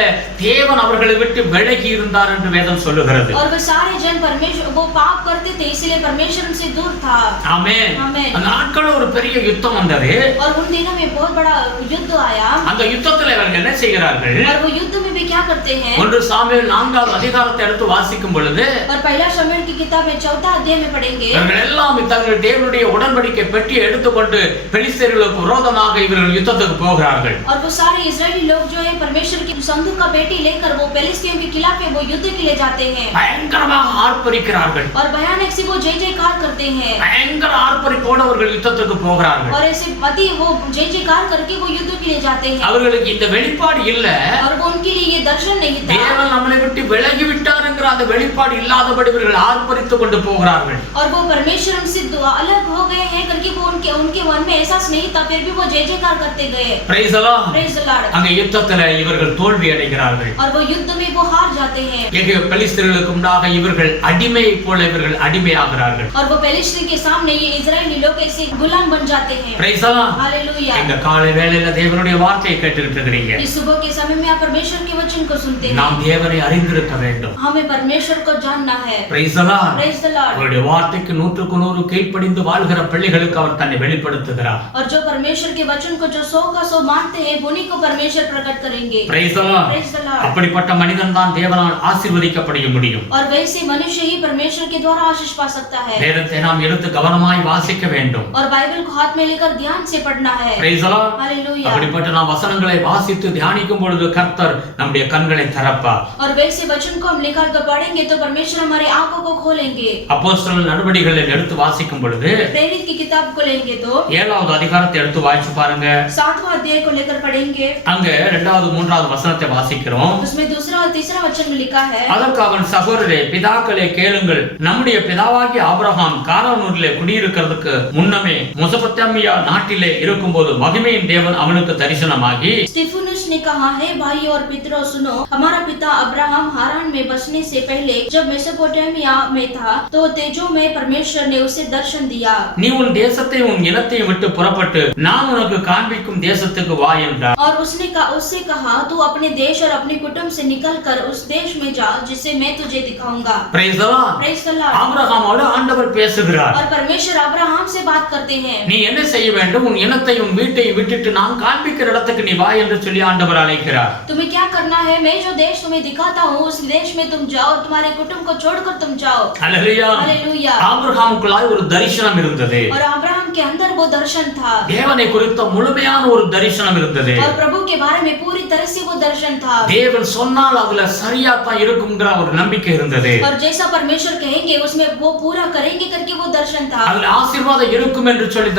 தேவன் அவர்களை விட்டு விலகி இருந்தார் என்று வேதம் சொல்லுகிறது. और वो सारे जन परमेश्वर वो पाप करते थे, इसलिए परमेश्वर उनसे दूर था. ஆமென். आमेन. அந்த நாட்கள்ல ஒரு பெரிய யுத்தம் வந்தது. और उन दिनों में बहुत बड़ा युद्ध आया. அந்த யுத்தத்துல இவர்கள் என்ன செய்கிறார்கள்? और वो युद्ध में भी क्या करते हैं? 1 சாமுவேல் 4வது அதிகாரத்தை எடுத்து வாசிக்கும் பொழுது और पहला शमूएल की किताब में 4था अध्याय में पढ़ेंगे, இவர்கள் எல்லாம் தங்கள் தேவனுடைய உடன்படிக்கை பெட்டியை எடுத்துக்கொண்டு பெலிஸ்தர்களுக்கு விரோதமாக இவர்கள் யுத்தத்துக்கு போகிறார்கள். और वो सारे इजरायली लोग जो है परमेश्वर की संदूक का पेटी लेकर वो पेलिस्तियों के खिलाफ वो युद्ध के लिए जाते हैं. பயங்கரமாக ஆர்ப்பரிக்கிறார்கள். और भयानक से वो जय जयकार करते हैं. பயங்கர ஆர்ப்பரிப்போடு அவர்கள் யுத்தத்துக்கு போகிறார்கள். और ऐसे अति वो जय जयकार करके वो युद्ध के लिए जाते हैं. அவர்களுக்கு இந்த வெளிப்பாடு இல்ல. और वो उनके लिए ये दर्शन नहीं था. தேவன் நம்மை விட்டு விலகி விட்டார் என்கிற அந்த வெளிப்பாடு இல்லாதபடி இவர்கள் ஆர்ப்பரித்துக் கொண்டு போகிறார்கள். और वो परमेश्वर हमसे अलग हो गए हैं करके वो उनके मन में एहसास नहीं था, फिर भी वो जय जयकार करते गए. Praise the Lord. Praise the Lord. அங்க யுத்தத்துல இவர்கள் தோல்வி அடைகிறார்கள். और वो युद्ध में वो हार जाते हैं. எகிப்திய பெலிஸ்தர்களுக்கு முன்னாக இவர்கள் அடிமையை போல இவர்கள் அடிமையாகிறார்கள். और वो पेलिस्ती के सामने ये इजरायली लोग ऐसे गुलाम बन जाते हैं. Praise the Lord. हालेलुया. இந்த காலை வேளையில தேவனுடைய வார்த்தையை கேட்டுக்கிட்டு இருக்கீங்க. इस सुबह के समय में आप परमेश्वर के वचन को सुनते हैं. நாம் தேவனை அறிந்திருக்க வேண்டும். हमें परमेश्वर परमेश्वर को जानना है। Praise the Lord. Praise the Lord. அவருடைய வார்த்தைக்கு 100க்கு 100 கீழ்ப்படிந்து வாழ்கிற பிள்ளைகளுக்கு அவர் தன்னை வெளிப்படுத்துகிறார். और जो परमेश्वर के वचन को जो 100 मानते हैं उन्हीं को परमेश्वर प्रकट करेंगे। Praise the Lord. Praise the Lord. அப்படிப்பட்ட மனிதன் தான் தேவனால் ஆசீர்வதிக்கப்பட முடியும். और वैसे मनुष्य ही परमेश्वर के द्वारा आशीष पा सकता है। வேதத்தை நாம் எடுத்து கவனமாய் வாசிக்க வேண்டும். और बाइबल को हाथ में लेकर ध्यान से पढ़ना है। Praise the Lord. हालेलुया। அப்படிப்பட்ட நாம் வசனங்களை வாசித்து தியானிக்கும் பொழுது கர்த்தர் நம்முடைய கண்களை திறப்பார். और वैसे वचन को हम निकाल कर पढ़ेंगे तो परमेश्वर हमारी आंखों को खोलेंगे। அப்போஸ்தலர் நடவடிக்கைகளை எடுத்து வாசிக்கும் பொழுது प्रेरित की किताब को लेंगे तो 7வது அதிகாரத்தை எடுத்து வாசிச்சு பாருங்க. 7वां अध्याय को लेकर पढ़ेंगे। அங்க 2வது 3வது வசனத்தை வாசிக்கிறோம். उसमें दूसरा और तीसरा वचन में लिखा है, அதற்கு அவன் சகோதரரே பிதாக்களே கேளுங்கள், நம்முடைய பிதாவாகிய ஆபிரகாம் கானானூரிலே குடியிருக்கிறதுக்கு முன்னமே மெசொப்பொத்தாமியா நாட்டிலே இருக்கும்போது மகிமையின் தேவன் அவனுக்கு தரிசனமாகி स्तिफनुस ने कहा, है भाई और पितरों सुनो, हमारा पिता अब्राहम हारान में बसने से पहले जब मेसोपोटामिया में था तो तेजो में परमेश्वर ने उसे दर्शन दिया। நீ உன் தேசத்தையும் உன் இனத்தையும் விட்டு புறப்பட்டு நான் உனக்கு காண்பிக்கும் தேசத்துக்கு வா என்றார். और उससे कहा, तू अपने देश और अपने कुटुंब से निकलकर उस देश में जा जिसे मैं तुझे दिखाऊंगा। Praise the Lord. Praise the Lord. ஆபிரகாமோடு ஆண்டவர் பேசுகிறார். और परमेश्वर अब्राहम से बात करते हैं। நீ என்ன செய்ய வேண்டும், உன் இனத்தையும் உன் வீட்டையும் விட்டுட்டு நான் காண்பிக்கிற இடத்துக்கு நீ வா என்று சொல்லி ஆண்டவர் அழைக்கிறார். तुम्हें क्या करना है, मैं जो देश तुम्हें दिखाता हूँ उस देश में तुम जाओ, तुम्हारे कुटुंब को छोड़कर तुम जाओ। ஹல்லேலூயா. हालेलुया। ஆபிரகாமுக்குள்ளாய் ஒரு தரிசனம் இருந்தது. और अब्राहम के अंदर वो दर्शन था। தேவனை குறித்த முழுமையான ஒரு தரிசனம் இருந்தது. और प्रभु के बारे में पूरी तरह से वो दर्शन था। தேவன் சொன்னால் அதுல சரியா தான் இருக்கும்ங்கற ஒரு நம்பிக்கை இருந்தது. और जैसा परमेश्वर कहेंगे उसमें वो पूरा करेंगे करके वो दर्शन था। அதுல ஆசீர்வாதம் இருக்கும் என்று சொல்லி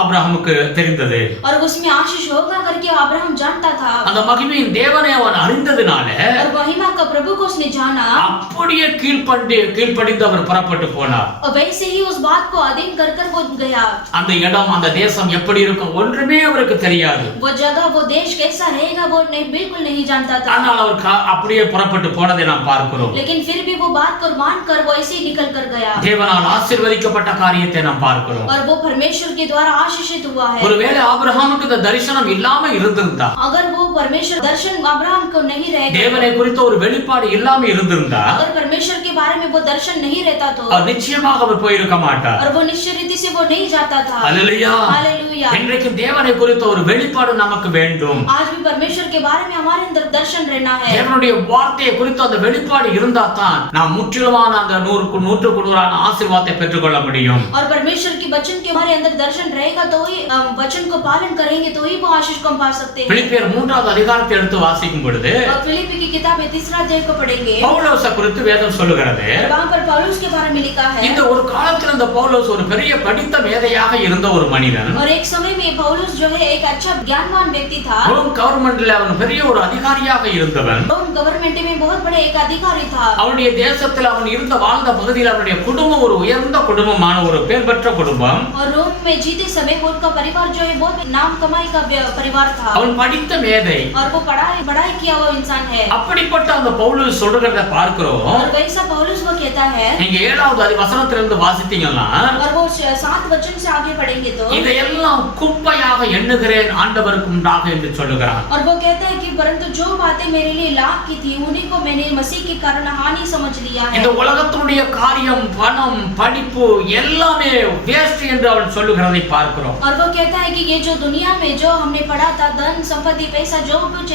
ஆபிரகாமுக்கு தெரிந்தது. और उसमें आशीष होगा करके अब्राहम जानता था। அந்த மகிமையின் தேவனை அவன் அறிந்ததனால और महिमा का प्रभु को उसने जाना, அப்படியே கீழ்ப்படிந்து அவர் புறப்பட்டு போனார். और वैसे ही उस बात को अधीन कर वो गया। அந்த இடம் அந்த தேசம் எப்படி இருக்கும் ஒன்றுமே அவருக்கு தெரியாது. वो जगह वो देश कैसा रहेगा वो बिल्कुल नहीं जानता था। ஆனால் அவர் அப்படியே புறப்பட்டு போனதை நாம் பார்க்கிறோம். लेकिन फिर भी वो बात को मानकर वो ऐसे ही निकल कर गया। தேவனால் ஆசீர்வதிக்கப்பட்ட காரியத்தை நாம் பார்க்கிறோம். और वो परमेश्वर के द्वारा आशीषित हुआ है। ஒருவேளை ஆபிரகாமுக்கு இந்த தரிசனம் இல்லாம இருந்திருந்தா, अगर वो परमेश्वर दर्शन अब्राहम को नहीं रहेगा, தேவனை குறித்த ஒரு வெளிப்பாடு இல்லாம இருந்திருந்தா, अगर परमेश्वर के बारे में वो दर्शन नहीं रहता तो நிச்சயமாக அவர் போயிருக்க மாட்டார். और वो निश्चित रीति से वो नहीं जाता था। ஹல்லேலூயா. हालेलुया। இன்றைக்கு தேவனை குறித்த ஒரு வெளிப்பாடு நமக்கு வேண்டும். आज भी परमेश्वर के बारे में हमारे अंदर दर्शन रहना है। தேவனுடைய வார்த்தையை குறித்த அந்த வெளிப்பாடு இருந்தா தான் நாம் முற்றிலுமான அந்த 100க்கு 100 ஆசீர்வாதத்தை பெற்றுக்கொள்ள முடியும். और परमेश्वर के वचन के हमारे अंदर दर्शन रहेगा तो ही वचन को पालन करेंगे तो ही वो आशीष को हम पा सकते हैं। பிலிப்பியர் 3வது அதிகாரத்தை எடுத்து வாசிக்கும் பொழுது और फिलिप्पी की किताब में 3रा अध्याय को पढ़ेंगे। பவுலோசை குறித்து வேதம் சொல்லுகிறது. वहां पर पौलुस के बारे में लिखा है, இந்த ஒரு காலத்தில் இந்த பவுலோஸ் ஒரு பெரிய படித்த மேதையாக இருந்த ஒரு மனிதன். और एक समय में पौलुस जो है एक अच्छा ज्ञानवान व्यक्ति था। ரோம் கவர்மெண்ட்ல அவன் பெரிய ஒரு அதிகாரியாக இருந்தவன். रोम गवर्नमेंट में बहुत बड़े एक अधिकारी था। அவனுடைய தேசத்தில் அவன் இருந்த வாழ்ந்த பகுதியில் அவனுடைய குடும்பம் ஒரு உயர்ந்த குடும்பமான ஒரு பேர் பெற்ற குடும்பம். और रोम में जीते समय उनका परिवार जो है बहुत नाम कमाई का परिवार था। அவன் படித்த மேதை. और वो पढ़ाई किया हुआ इंसान है। அப்படிப்பட்ட அந்த பவுலோஸ் சொல்றத பார்க்கிறோம். और वैसा पौलुस वो कहता है, நீங்க 7வது வசனத்திலிருந்து வாசித்தீங்கன்னா, और वो 7 वचन से आगे पढ़ेंगे तो இதையெல்லாம் குப்பையாக எண்ணுகிறேன் ஆண்டவருக்கு உண்டாக என்று சொல்லுகிறான். और वो कहता है कि परंतु जो बातें मेरे लिए लाभ की थी उन्हीं को मैंने मसीह के कारण हानि समझ लिया है। இந்த உலகத்தினுடைய காரியம், பணம், படிப்பு எல்லாமே வேஸ்ட் என்று அவன் சொல்லுகிறதை பார்க்கிறோம். और वो कहता है कि ये जो दुनिया में जो हमने पढ़ा था, धन संपत्ति पैसा जो कुछ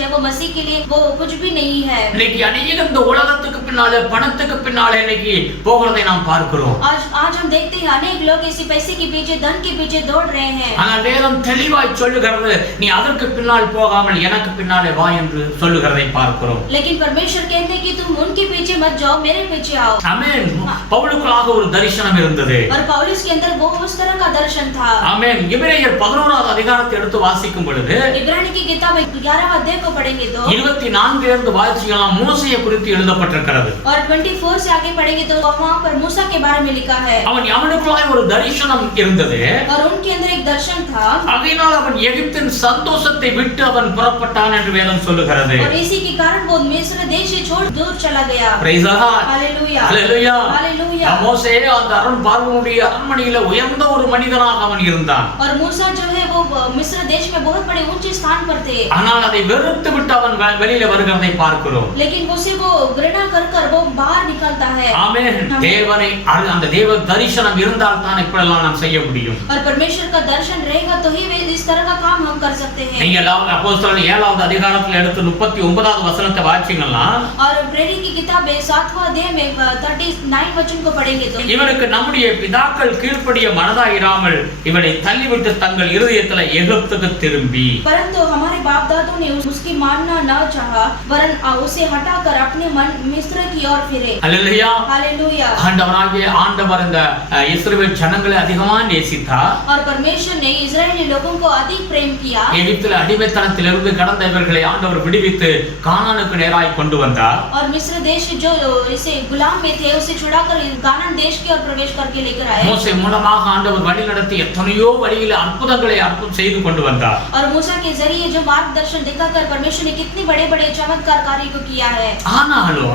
है वो मसीह के लिए वो कुछ भी नहीं है। இன்னைக்கு अनेक இந்த உலகத்துக்கு பின்னாலே பணத்துக்கு பின்னாலே இன்னைக்கு போகிறதை நாம் பார்க்கிறோம். आज हम देखते हैं अनेक लोग इसी पैसे के पीछे धन के पीछे दौड़ रहे हैं। ஆனால் வேதம் தெளிவாய் சொல்லுகிறது, நீ அதற்கு பின்னால் போகாமல் எனக்கு பின்னாலே வா என்று சொல்லுகிறதை பார்க்கிறோம். लेकिन परमेश्वर कहते हैं कि तुम उनके पीछे मत जाओ, मेरे पीछे आओ। ஆமென். பவுலுக்குள்ளாக ஒரு தரிசனம் இருந்தது. और पौलुस के अंदर वो उस तरह का दर्शन था। ஆமென். எபிரேயர் 11வது அதிகாரத்தை எடுத்து வாசிக்கும் பொழுது इब्रानी की किताब 11वां अध्याय को पढ़ेंगे तो 24 இருந்து வாசிக்கலாம் மோசேயை குறித்து எழுதப்பட்டிருக்கிறது. और 24 से आगे पढ़ेंगे तो वहां पर मूसा के बारे में लिखा है। அவனுக்குள்ளாக ஒரு தரிசனம் இருந்தது. और उनके अंदर एक दर्शन था। அதனால் அவன் எகிப்தின் சந்தோஷத்தை விட்டு அவன் புறப்பட்டான் என்று வேதம் சொல்லுகிறது. और इसी के कारण वो मिस्र देश से छोड़ दूर चला गया। Praise the Lord. Hallelujah. Hallelujah. Hallelujah. மோசே அந்த பார்வோனுடைய அரண்மனையில உயர்ந்த ஒரு மனிதனாக அவன் இருந்தான். और मूसा जो है वो मिस्र देश में बहुत बड़े ऊंचे स्थान पर थे, ஆனால் அதை வெறுத்து விட்டு அவன் வெளியில வருகிறதை பார்க்கிறோம். लेकिन उसे वो घृणा कर कर वो बाहर निकलता है. ஆமென். தேவனை அந்த தேவ தரிசனம் இருந்தால் தான் இப்படிலாம் நாம் செய்ய முடியும். और परमेश्वर का दर्शन रहेगा तो ही वे इस तरह का काम हम कर सकते हैं. நீங்க அப்போஸ்தலர் 7வது அதிகாரத்தில் எடுத்து 39வது வசனத்தை வாசிங்கன்னா, और प्रेरित की किताब 7वां अध्याय में 39 वचन को पढ़ेंगे तो இவனுக்கு நம்முடைய பிதாக்கள் கீழ்ப்படிய மனதாயிராமல் இவனை தள்ளிவிட்டு தங்கள் இருதயத்தில் எகிப்துக்கு திரும்பி, परंतु हमारे बाप दादों ने उसकी मानना न चाहा, वरन उसे हटाकर अपने मन मिस्र की ओर फिरे. அல்லேலூயா. हालेलुया. ஆண்டவர் இந்த இஸ்ரவேல் ஜனங்களை அதிகமா நேசித்தார். और परमेश्वर ने इजरायली लोगों को अधिक प्रेम किया. எகிப்தில் அடிமைத்தனத்திலிருந்து கடந்த இவர்களை ஆண்டவர் விடுவித்து கானானுக்கு நேராய் கொண்டு வந்தார். और मिस्र देश जो इसे गुलाम में थे उसे छुड़ाकर कानान देश की ओर प्रवेश करके लेकर आए. மோசே மூலமாக ஆண்டவர் வழி நடத்தி எத்தனையோ வழியில் அற்புதங்களை செய்து கொண்டு வந்தார். और मूसा के जरिए जो मार्गदर्शन दिखाकर परमेश्वर ने कितने बड़े-बड़े चमत्कार कार्य को किया है. ஆனாலும்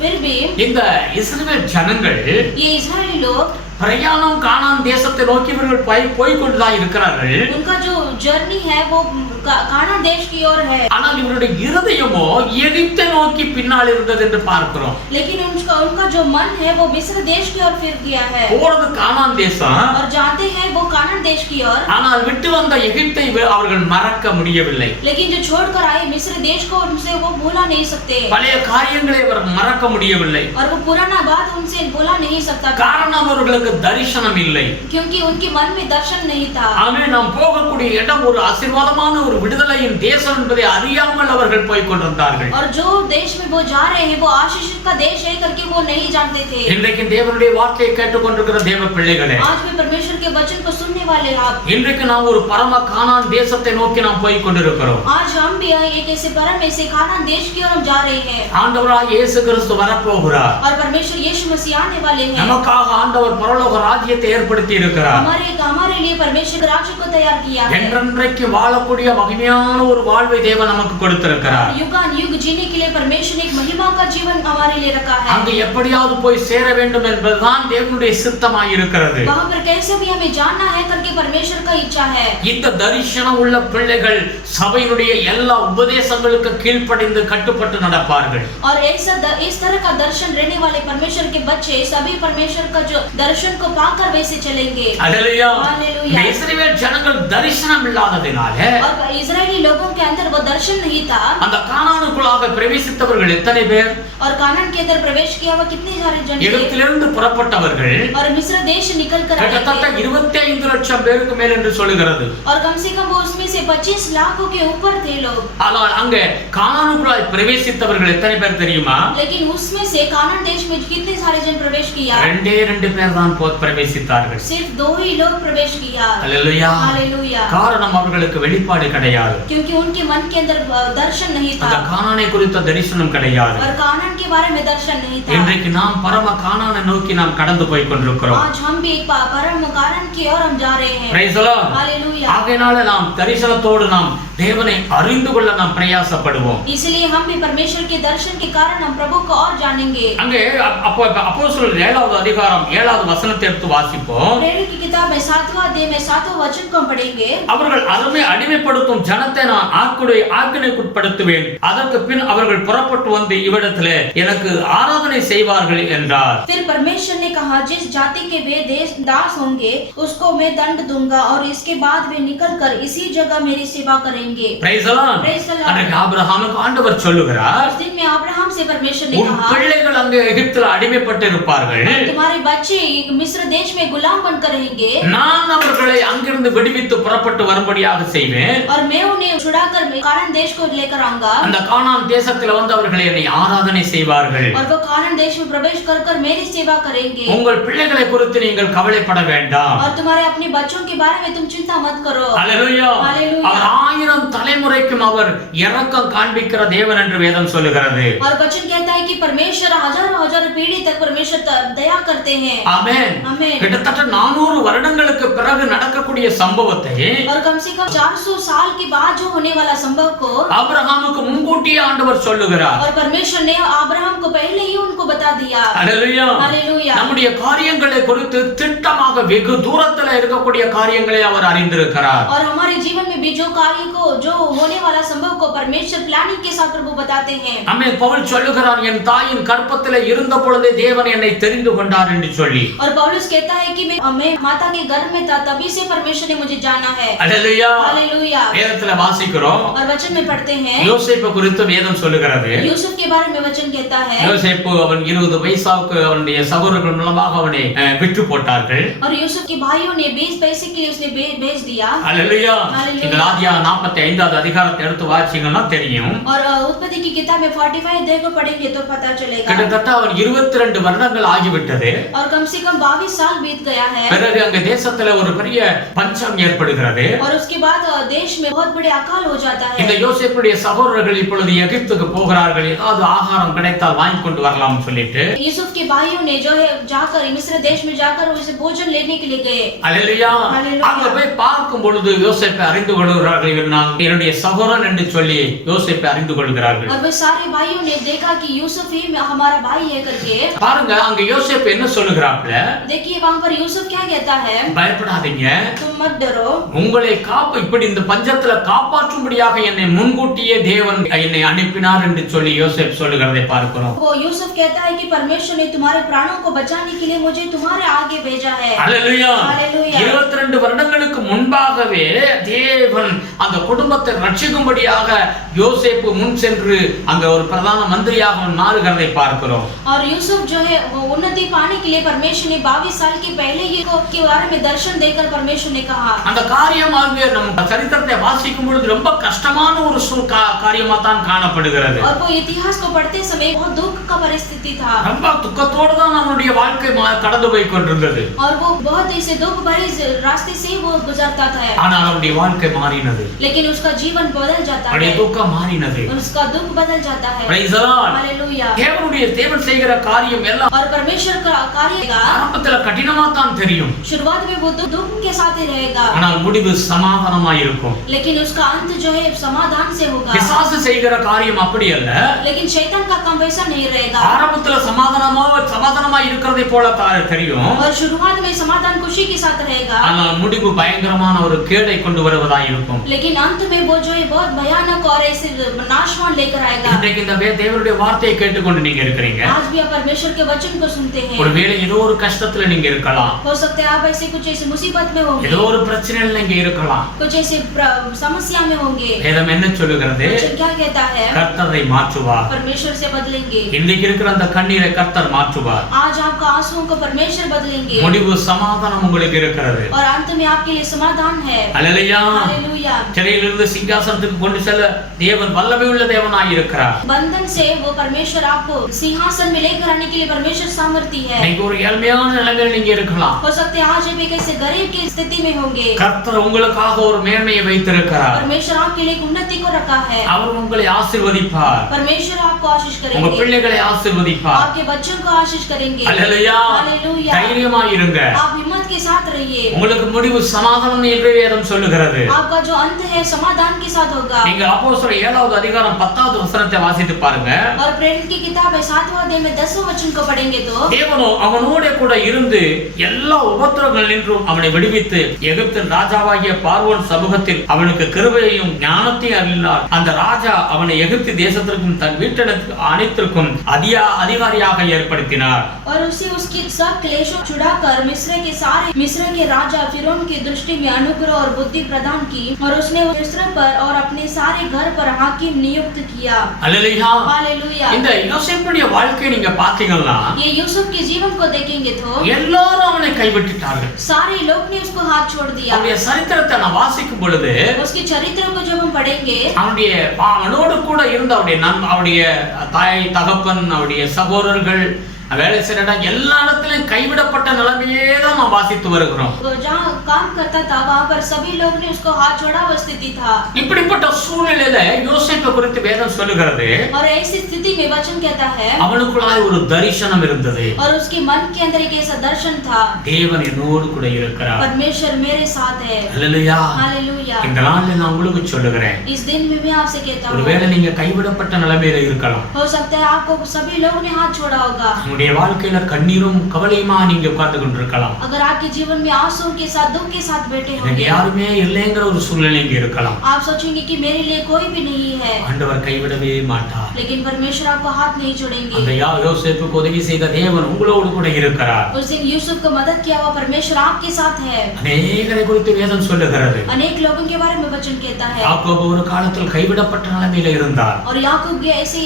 फिर भी இந்த இஸ்ரவேல் ஜனங்கள் ये इजरायली लोग பிரயாணம் கானான் தேசத்தை நோக்கி இவர்கள் போய் கொண்டுதான் இருக்கிறார்கள். उनका जो जर्नी है वो कानान देश की ओर है. ஆனால் இவருடைய இருதயமோ எகிப்தை நோக்கி பின்னால் இருந்தது என்று பார்க்கிறோம். लेकिन उनका जो मन है वो मिस्र देश की ओर फिर गया है. போறது கானான் தேசம். और जाते हैं वो कानान देश की ओर. ஆனால் விட்டு வந்த எகிப்தை அவர்கள் மறக்க முடியவில்லை. लेकिन जो छोड़कर आए मिस्र देश को उनसे वो भूला नहीं सकते. பழைய காரியங்களை அவர் மறக்க முடியவில்லை. और वो पुराना बात उनसे भूला नहीं सकता. காரணம் அவர்களுக்கு தரிசனம் இல்லை. क्योंकि उनके मन में दर्शन नहीं था. ஆமென். நாம் போகக்கூடிய இடம் ஒரு ஆசீர்வாதமான ஒரு விடுதலையின் தேசம் என்பதை அறியாமல் அவர்கள் போய் கொண்டிருந்தார்கள். और जो देश में वो जा रहे हैं वो आशीष का देश है करके वो नहीं जानते थे. இன்றைக்கு தேவனுடைய வார்த்தையை கேட்டுக்கொண்டிருக்கிற தேவ பிள்ளைகளே, आज भी परमेश्वर के वचन को सुनने वाले आप, இன்றைக்கு நாம் ஒரு பரம கானான் தேசத்தை நோக்கி நாம் போய் கொண்டிருக்கிறோம். आज हम भी एक ऐसे परम ऐसे कानान देश की ओर हम जा रहे हैं. ஆண்டவராகிய இயேசு கிறிஸ்து வரப்போகிறார். और परमेश्वर यीशु मसीह आने वाले हैं. நமக்காக ஆண்டவர் பரலோக ராஜ்யத்தை ஏற்படுத்தி இருக்கிறார். हमारे लिए परमेश्वर राज्य को तैयार किया है. என்றென்றைக்கு வாழக்கூடிய மகிமையான ஒரு வாழ்வை தேவன் நமக்கு கொடுத்திருக்கிறார். युगान युग जीने के लिए परमेश्वर ने एक महिमा का जीवन हमारे लिए रखा है. அங்கு எப்படியாவது போய் சேர வேண்டும் என்பதுதான் தேவனுடைய சித்தமாய் இருக்கிறது. वहां पर कैसे भी हमें जानना है करके परमेश्वर का इच्छा है. இந்த தரிசனம் உள்ள பிள்ளைகள் சபையினுடைய எல்லா உபதேசங்களுக்கு கீழ்ப்படிந்து கட்டுப்பட்டு நடப்பார்கள். और ऐसा इस तरह का दर्शन रहने वाले परमेश्वर के बच्चे सभी परमेश्वर का जो दर्शन को पाकर वैसे चलेंगे. அல்லேலூயா. हालेलुया. இஸ்ரவேல் ஜனங்கள் தரிசனம் இல்லாததினால और इजरायली लोगों के अंदर वो दर्शन नहीं था. அந்த கானானுக்குள்ளாக பிரவேசித்தவர்கள் எத்தனை பேர்? और कानान के अंदर प्रवेश किया हुआ कितने सारे जन थे. எகிப்திலிருந்து புறப்பட்டவர்கள் और मिस्र देश निकल कर आए கிட்டத்தட்ட थे. 25 லட்சம் பேருக்கு மேல் என்று சொல்லுகிறது. और कम से कम वो उसमें से 25 लाखों के ऊपर थे लोग. ஆனால் அங்க கானானுக்குள்ளாய் பிரவேசித்தவர்கள் எத்தனை பேர் தெரியுமா? लेकिन उसमें से कानान देश में कितने सारे जन प्रवेश किया? ரெண்டு பேர் தான் பிரவேசித்தார்கள். सिर्फ 2 ही लोग प्रवेश किया. அல்லேலூயா. हालेलुया. காரணம் அவர்களுக்கு வெளிப்பாடு கிடையாது. क्योंकि उनके मन के अंदर दर्शन नहीं था. அந்த கானானை குறித்த தரிசனம் கிடையாது. और कानान के बारे में दर्शन नहीं था. இன்றைக்கு நாம் பரம கானானை நோக்கி நாம் கடந்து போய் கொண்டிருக்கிறோம். आज हम भी एक परम कानान की ओर हम जा रहे हैं. Praise the Lord. हालेलुया. ஆகையால நாம் தரிசனத்தோடு நாம் தேவனை அறிந்து கொள்ள நாம் பிரயாசப்படுவோம். इसलिए हम भी परमेश्वर के दर्शन के कारण हम प्रभु को और जानेंगे. அங்கே அப்போஸ்தலர் 7வது அதிகாரம் 7வது வசனத்தை எடுத்து வாசிப்போம். प्रेरित की किताब में 7वां अध्याय में 7वां वचन को हम पढ़ेंगे. அவர்கள் அடிமைப்படுத்தும் ஜனத்தை நான் ஆக்கினைக்குட்படுத்துவேன். அதற்கு பின் அவர்கள் புறப்பட்டு வந்து இவ்விடத்திலே எனக்கு ஆராதனை செய்வார்கள் என்றார். फिर परमेश्वर ने कहा, जिस जाति के वे दास होंगे उसको मैं दंड दूंगा और इसके बाद वे निकलकर इसी जगह मेरी सेवा करेंगे. Praise the Lord. Praise the Lord. அன்றைக்கு ஆபிரகாமுக்கு ஆண்டவர் சொல்லுகிறார், उस दिन में अब्राहम से परमेश्वर ने உன் कहा, பிள்ளைகள் அங்கே எகிப்தில் அடிமைப்பட்டு இருப்பார்கள். तुम्हारे बच्चे मिस्र देश में गुलाम बनकर रहेंगे. நான் அவர்களை அங்கிருந்து விடுவித்து புறப்பட்டு வரும்படியாக செய்வேன். और मैं उन्हें छुड़ाकर कानान देश को लेकर आऊंगा. அந்த கானான் தேசத்தில் வந்து அவர்கள் என்னை ஆராதனை செய்வார்கள். और वो कानान देश में प्रवेश कर मेरी सेवा करेंगे. உங்கள் பிள்ளைகளை குறித்து நீங்கள் கவலைப்பட வேண்டாம். और तुम्हारे अपने बच्चों के बारे में तुम चिंता मत करो. அல்லேலூயா. हालेलुया. அவர் 1000 தலைமுறைக்கும் அவர் இரக்கம் காண்பிக்கிற தேவன் என்று வேதம் சொல்லுகிறது. और वचन कहता है कि परमेश्वर हजारों हजारों पीढ़ी तक परमेश्वर दया करते हैं। ஆமென். आमीन। கிட்டத்தட்ட 400 வருடங்களுக்கு பிறகு நடக்கக்கூடிய சம்பவத்தை और कम से कम 400 साल के बाद जो होने वाला संभव को ஆபிரகாமுக்கு முன்கூட்டியே ஆண்டவர் சொல்லுகிறார். और परमेश्वर ने अब्राहम को पहले ही उनको बता दिया। ஹalleluya. हालेलुया। நம்முடைய காரியங்களை குறித்து திட்டமாக வெகு தூரத்துல இருக்கக்கூடிய காரியங்களை அவர் அறிந்திருக்கிறார். और हमारे जीवन में भी जो कार्य को जो होने वाला संभव को परमेश्वर प्लानिंग के साथ प्रभु बताते हैं। ஆமென். பவுல் சொல்லுகிறார், என் தாயின் கர்ப்பத்திலே இருந்த பொழுதே தேவன் என்னை தெரிந்து கொண்டார் என்று சொல்லி. और पौलुस कहता है कि मैं माता के गर्भ में था तभी से परमेश्वर ने मुझे जाना है। ஹalleluya. हालेलुया। வேதத்துல வாசிக்கிறோம். और वचन में पढ़ते हैं யோசேப்பு குறித்து வேதம் சொல்லுகிறது. यूसुफ के बारे में वचन कहता है யோசேப்பு அவன் 20 வயசாவுக்கு அவனுடைய சகோதரர்கள் மூலமாக அவனை விற்று போட்டார்கள். और यूसुफ के भाइयों ने 20 पैसे के लिए उसने बेच दिया। ஹalleluya. हालेलुया। இந்த ஆதியா 45வது அதிகாரத்தை எடுத்து வாசிச்சீங்கன்னா தெரியும். और उत्पत्ति की किताब में 45 अध्याय को पढ़ेंगे तो पता चलेगा। கிட்டத்தட்ட அவன் 22 வருடங்கள் ஆகிவிட்டது. और कम से कम 22 साल बीत गया है। பிறகு அங்க தேசத்துல ஒரு பெரிய பஞ்சம் ஏற்படுகிறது. और उसके बाद देश में बहुत बड़े अकाल हो जाता है। இந்த யோசேப்புடைய சகோதரர்கள் இப்பொழுது எகிப்துக்கு போகிறார்கள், ஏதாவது ஆகாரம் கிடைத்தால் வாங்கி கொண்டு வரலாம்னு சொல்லிட்டு यूसुफ के भाइयों ने जो है जाकर मिस्र देश में जाकर उसे भोजन लेने के लिए गए। ஹalleluya. हालेलुया। அங்க போய் பார்க்கும் பொழுது யோசேப்பை அறிந்து கொள்கிறார்கள், இவன் என்னுடைய சகோதரன் என்று சொல்லி யோசேப்பை அறிந்து கொள்கிறார்கள். और वे सारे भाइयों ने देखा कि यूसुफ ही हमारा भाई है करके। பாருங்க அங்க யோசேப்பு என்ன சொல்லுகிறாப்ல, देखिए वहां पर यूसुफ क्या कहता है, பயப்படாதீங்க, तुम मत डरो, உங்களை இப்படி இந்த பஞ்சத்துல காப்பாற்றும்படியாக என்னை முன்கூட்டியே தேவன் என்னை அனுப்பினார் என்று சொல்லி யோசேப்பு சொல்லுகிறதை பார்க்கிறோம். वो यूसुफ कहता है कि परमेश्वर ने तुम्हारे प्राणों को बचाने के लिए मुझे तुम्हारे आगे भेजा है। ஹalleluya. हालेलुया। 22 வருடங்களுக்கு முன்பாகவே தேவன் அந்த குடும்பத்தை ரட்சிக்கும்படியாக யோசேப்பு முன் சென்று அங்க ஒரு பிரதான மந்திரியாக மாறுகிறதை பார்க்கிறோம். और यूसुफ जो है वो उन्नति पाने के लिए परमेश्वर ने 22 साल के पहले ही के बारे में दर्शन देकर परमेश्वर ने कहा। அந்த காரியமாக நம்ம சரித்திரத்தை வாசிக்கும் பொழுது ரொம்ப கஷ்டமான ஒரு காரியமா தான் காணப்படுகிறது. और वो इतिहास को पढ़ते समय बहुत दुख का परिस्थिति था। ரொம்ப துக்கத்தோடு தான் அவனுடைய வாழ்க்கை கடந்து போய் கொண்டிருந்தது. और वो बहुत ऐसे दुख भरे रास्ते से वो गुजरता था। ஆனால் அவனுடைய வாழ்க்கை மாறினது. लेकिन उसका जीवन बदल जाता है। அவனுடைய துக்கம் மாறினது. उसका दुख बदल जाता है। Praise the Lord. हालेलुया। தேவன் செய்கிற காரியம் எல்லாம் और परमेश्वर का कार्य ஆரம்பத்துல கடினமா தான் தெரியும். शुरुआत में वो दुख के साथ ही रहेगा, ஆனால் முடிவு சமாதானமா இருக்கும். लेकिन उसका अंत जो है समाधान से होगा। பிசாசு செய்கிற காரியம் அப்படி அல்ல. लेकिन शैतान का काम वैसा नहीं रहेगा। ஆரம்பத்துல சமாதானமா இருக்கிறதை போல தெரியும். और शुरुआत में समाधान खुशी के साथ रहेगा, ஆனால் முடிவு பயங்கரமான ஒரு கேடை கொண்டு வருவதாய் இருக்கும். लेकिन अंत में वो जो है बहुत भयानक और ऐसे नाशवान लेकर आएगा। இன்றைக்கு இந்த தேவனுடைய வார்த்தையை கேட்டுக்கொண்டு நீங்க இருக்கிறீங்க. आज भी आप परमेश्वर के वचन को सुनते हैं। ஒருவேளை ஏதோ ஒரு கஷ்டத்துல நீங்க இருக்கலாம். हो सकता है आप ऐसे कुछ ऐसे मुसीबत में होंगे, ஏதோ ஒரு பிரச்சனையில நீங்க இருக்கலாம். कुछ ऐसे समस्या में होंगे। வேதம் என்ன சொல்லுகிறது? वचन क्या कहता है? கர்த்தரை மாற்றுவார். परमेश्वर से बदलेंगे। இன்றைக்கு இருக்கிற அந்த கண்ணீரை கர்த்தர் மாற்றுவார். आज आपका आंसुओं को परमेश्वर बदलेंगे முடிவு சமாதானம் உங்களுக்கு இருக்கிறது. और अंत में आपके लिए समाधान है। அல்லேலூயா. हालेलुया। சிறையிலிருந்து சிங்காசனத்துக்கு கொண்டு செல்ல தேவன் வல்லமை உள்ள தேவனாய் இருக்கிறார். बंधन से वो परमेश्वर आपको सिंहासन में लेकर आने के लिए परमेश्वर सामर्थी है। நீங்க ஒரு ஏழ்மையான நிலைமையில் நீங்க இருக்கலாம். हो सकते हैं आज भी कैसे गरीब की स्थिति में होंगे, கர்த்தர் உங்களுக்காக ஒரு மேன்மையை வைத்திருக்கிறார். परमेश्वर आपके लिए एक उन्नति को रखा है। அவர் उங்களை ஆசீர்வதிப்பார். परमेश्वर आपको आशीष உங்க करेंगे, பிள்ளைகளை ஆசீர்வதிப்பார். आपके बच्चों को आशीष करेंगे। அல்லேலூயா. हालेलुया। தைரியமாய் இருங்க. आप हिम्मत के साथ रहिए। உங்களுக்கு முடிவு சமாதானம் என்று வேதம் சொல்லுகிறது. आपका जो अंत है समाधान के साथ होगा। நீங்க அப்போஸ்தலர் 7வது அதிகாரம் 10வது வசனத்தை வாசித்து பாருங்க. और प्रेरित की किताब है 7वां अध्याय में 10वां वचन को पढ़ेंगे तो தேவனோ அவனோட கூட இருந்து எல்லா உபத்திரவங்களிலும் அவனை விடுவித்து எகிப்தின் ராஜாவாகிய பார்வோன் சமூகத்தில் அவனுக்கு கிருபையையும் ஞானத்தையும் அருளினார். அந்த ராஜா அவனை எகிப்து தேசத்திற்கும் தன் வீட்டிற்கு அனைத்திற்கும் அதிகாரியாக ஏற்படுத்தினார். और उसे उसकी सब क्लेशों छुड़ाकर मिस्र के राजा फिरौन की दृष्टि में अनुग्रह और बुद्धि प्रदान की और उसने मिस्र पर और अपने सारे घर पर हाकिम नियुक्त किया। அல்லேலூயா. हालेलुया। இந்த யோசேப்புடைய வாழ்க்கையை நீங்க பாத்தீங்கன்னா ये यूसुफ के जीवन को देखेंगे तो எல்லாரும் அவனை கைவிட்டுட்டார்கள். सारे लोग ने उसको हाथ छोड़ दिया। அவனுடைய சரித்திரத்தை நான் வாசிக்கும் பொழுது उसके चरित्र को जब हम पढ़ेंगे, அவனோடு கூட இருந்த அவருடைய தாய் தகப்பன் அவருடைய சகோதரர்கள் வேலை செய்யற இடம் எல்லா இடத்துலயும் கைவிடப்பட்ட நிலைமையே தான் நாம் வாசித்து வருகிறோம். वो जहाँ काम करता था वहाँ पर सभी लोग ने उसको हाथ जोड़ा हुआ स्थिति था। இப்படிப்பட்ட சூழ்நிலையில யோசேப்பை குறித்து வேதம் சொல்லுகிறது, और ऐसी स्थिति में वचन कहता है அவனுக்குள்ளாய் ஒரு தரிசனம் இருந்தது. और उसके मन के अंदर एक ऐसा दर्शन था, தேவன் என்னோடு கூட இருக்கிறார், परमेश्वर मेरे साथ है। அல்லேலூயா. हालेलुया। இந்த நாள்ல நான் உங்களுக்கு சொல்லுகிறேன், इस दिन में मैं आपसे कहता हूँ, ஒருவேளை நீங்க கைவிடப்பட்ட நிலைமையில இருக்கலாம். हो सकता है आपको सभी लोगों ने हाथ छोड़ा होगा। உங்களுடைய வாழ்க்கையில கண்ணீரும் கவலையுமா நீங்க உட்கார்ந்து கொண்டிருக்கலாம். अगर आपके जीवन में आंसू के साथ दुख के साथ बैठे எனக்கு होंगे, யாருமே இல்லைங்கிற ஒரு சூழ்நிலை இங்க இருக்கலாம். आप सोचेंगे कि मेरे लिए कोई भी नहीं है, ஆண்டவர் கைவிடவே மாட்டார். लेकिन परमेश्वर आपको हाथ नहीं छोड़ेंगे। அந்த யோசேப்புக்கு உதவி செய்த தேவன் உங்களோடு கூட இருக்கிறார். उस दिन यूसुफ को मदद किया हुआ परमेश्वर आपके साथ है। அநேகரை குறித்து வேதம் சொல்லுகிறது. अनेक लोगों के बारे में वचन कहता है। யாக்கோபு ஒரு காலத்தில் கைவிடப்பட்ட நிலைமையில இருந்தார். और याकूब के ऐसे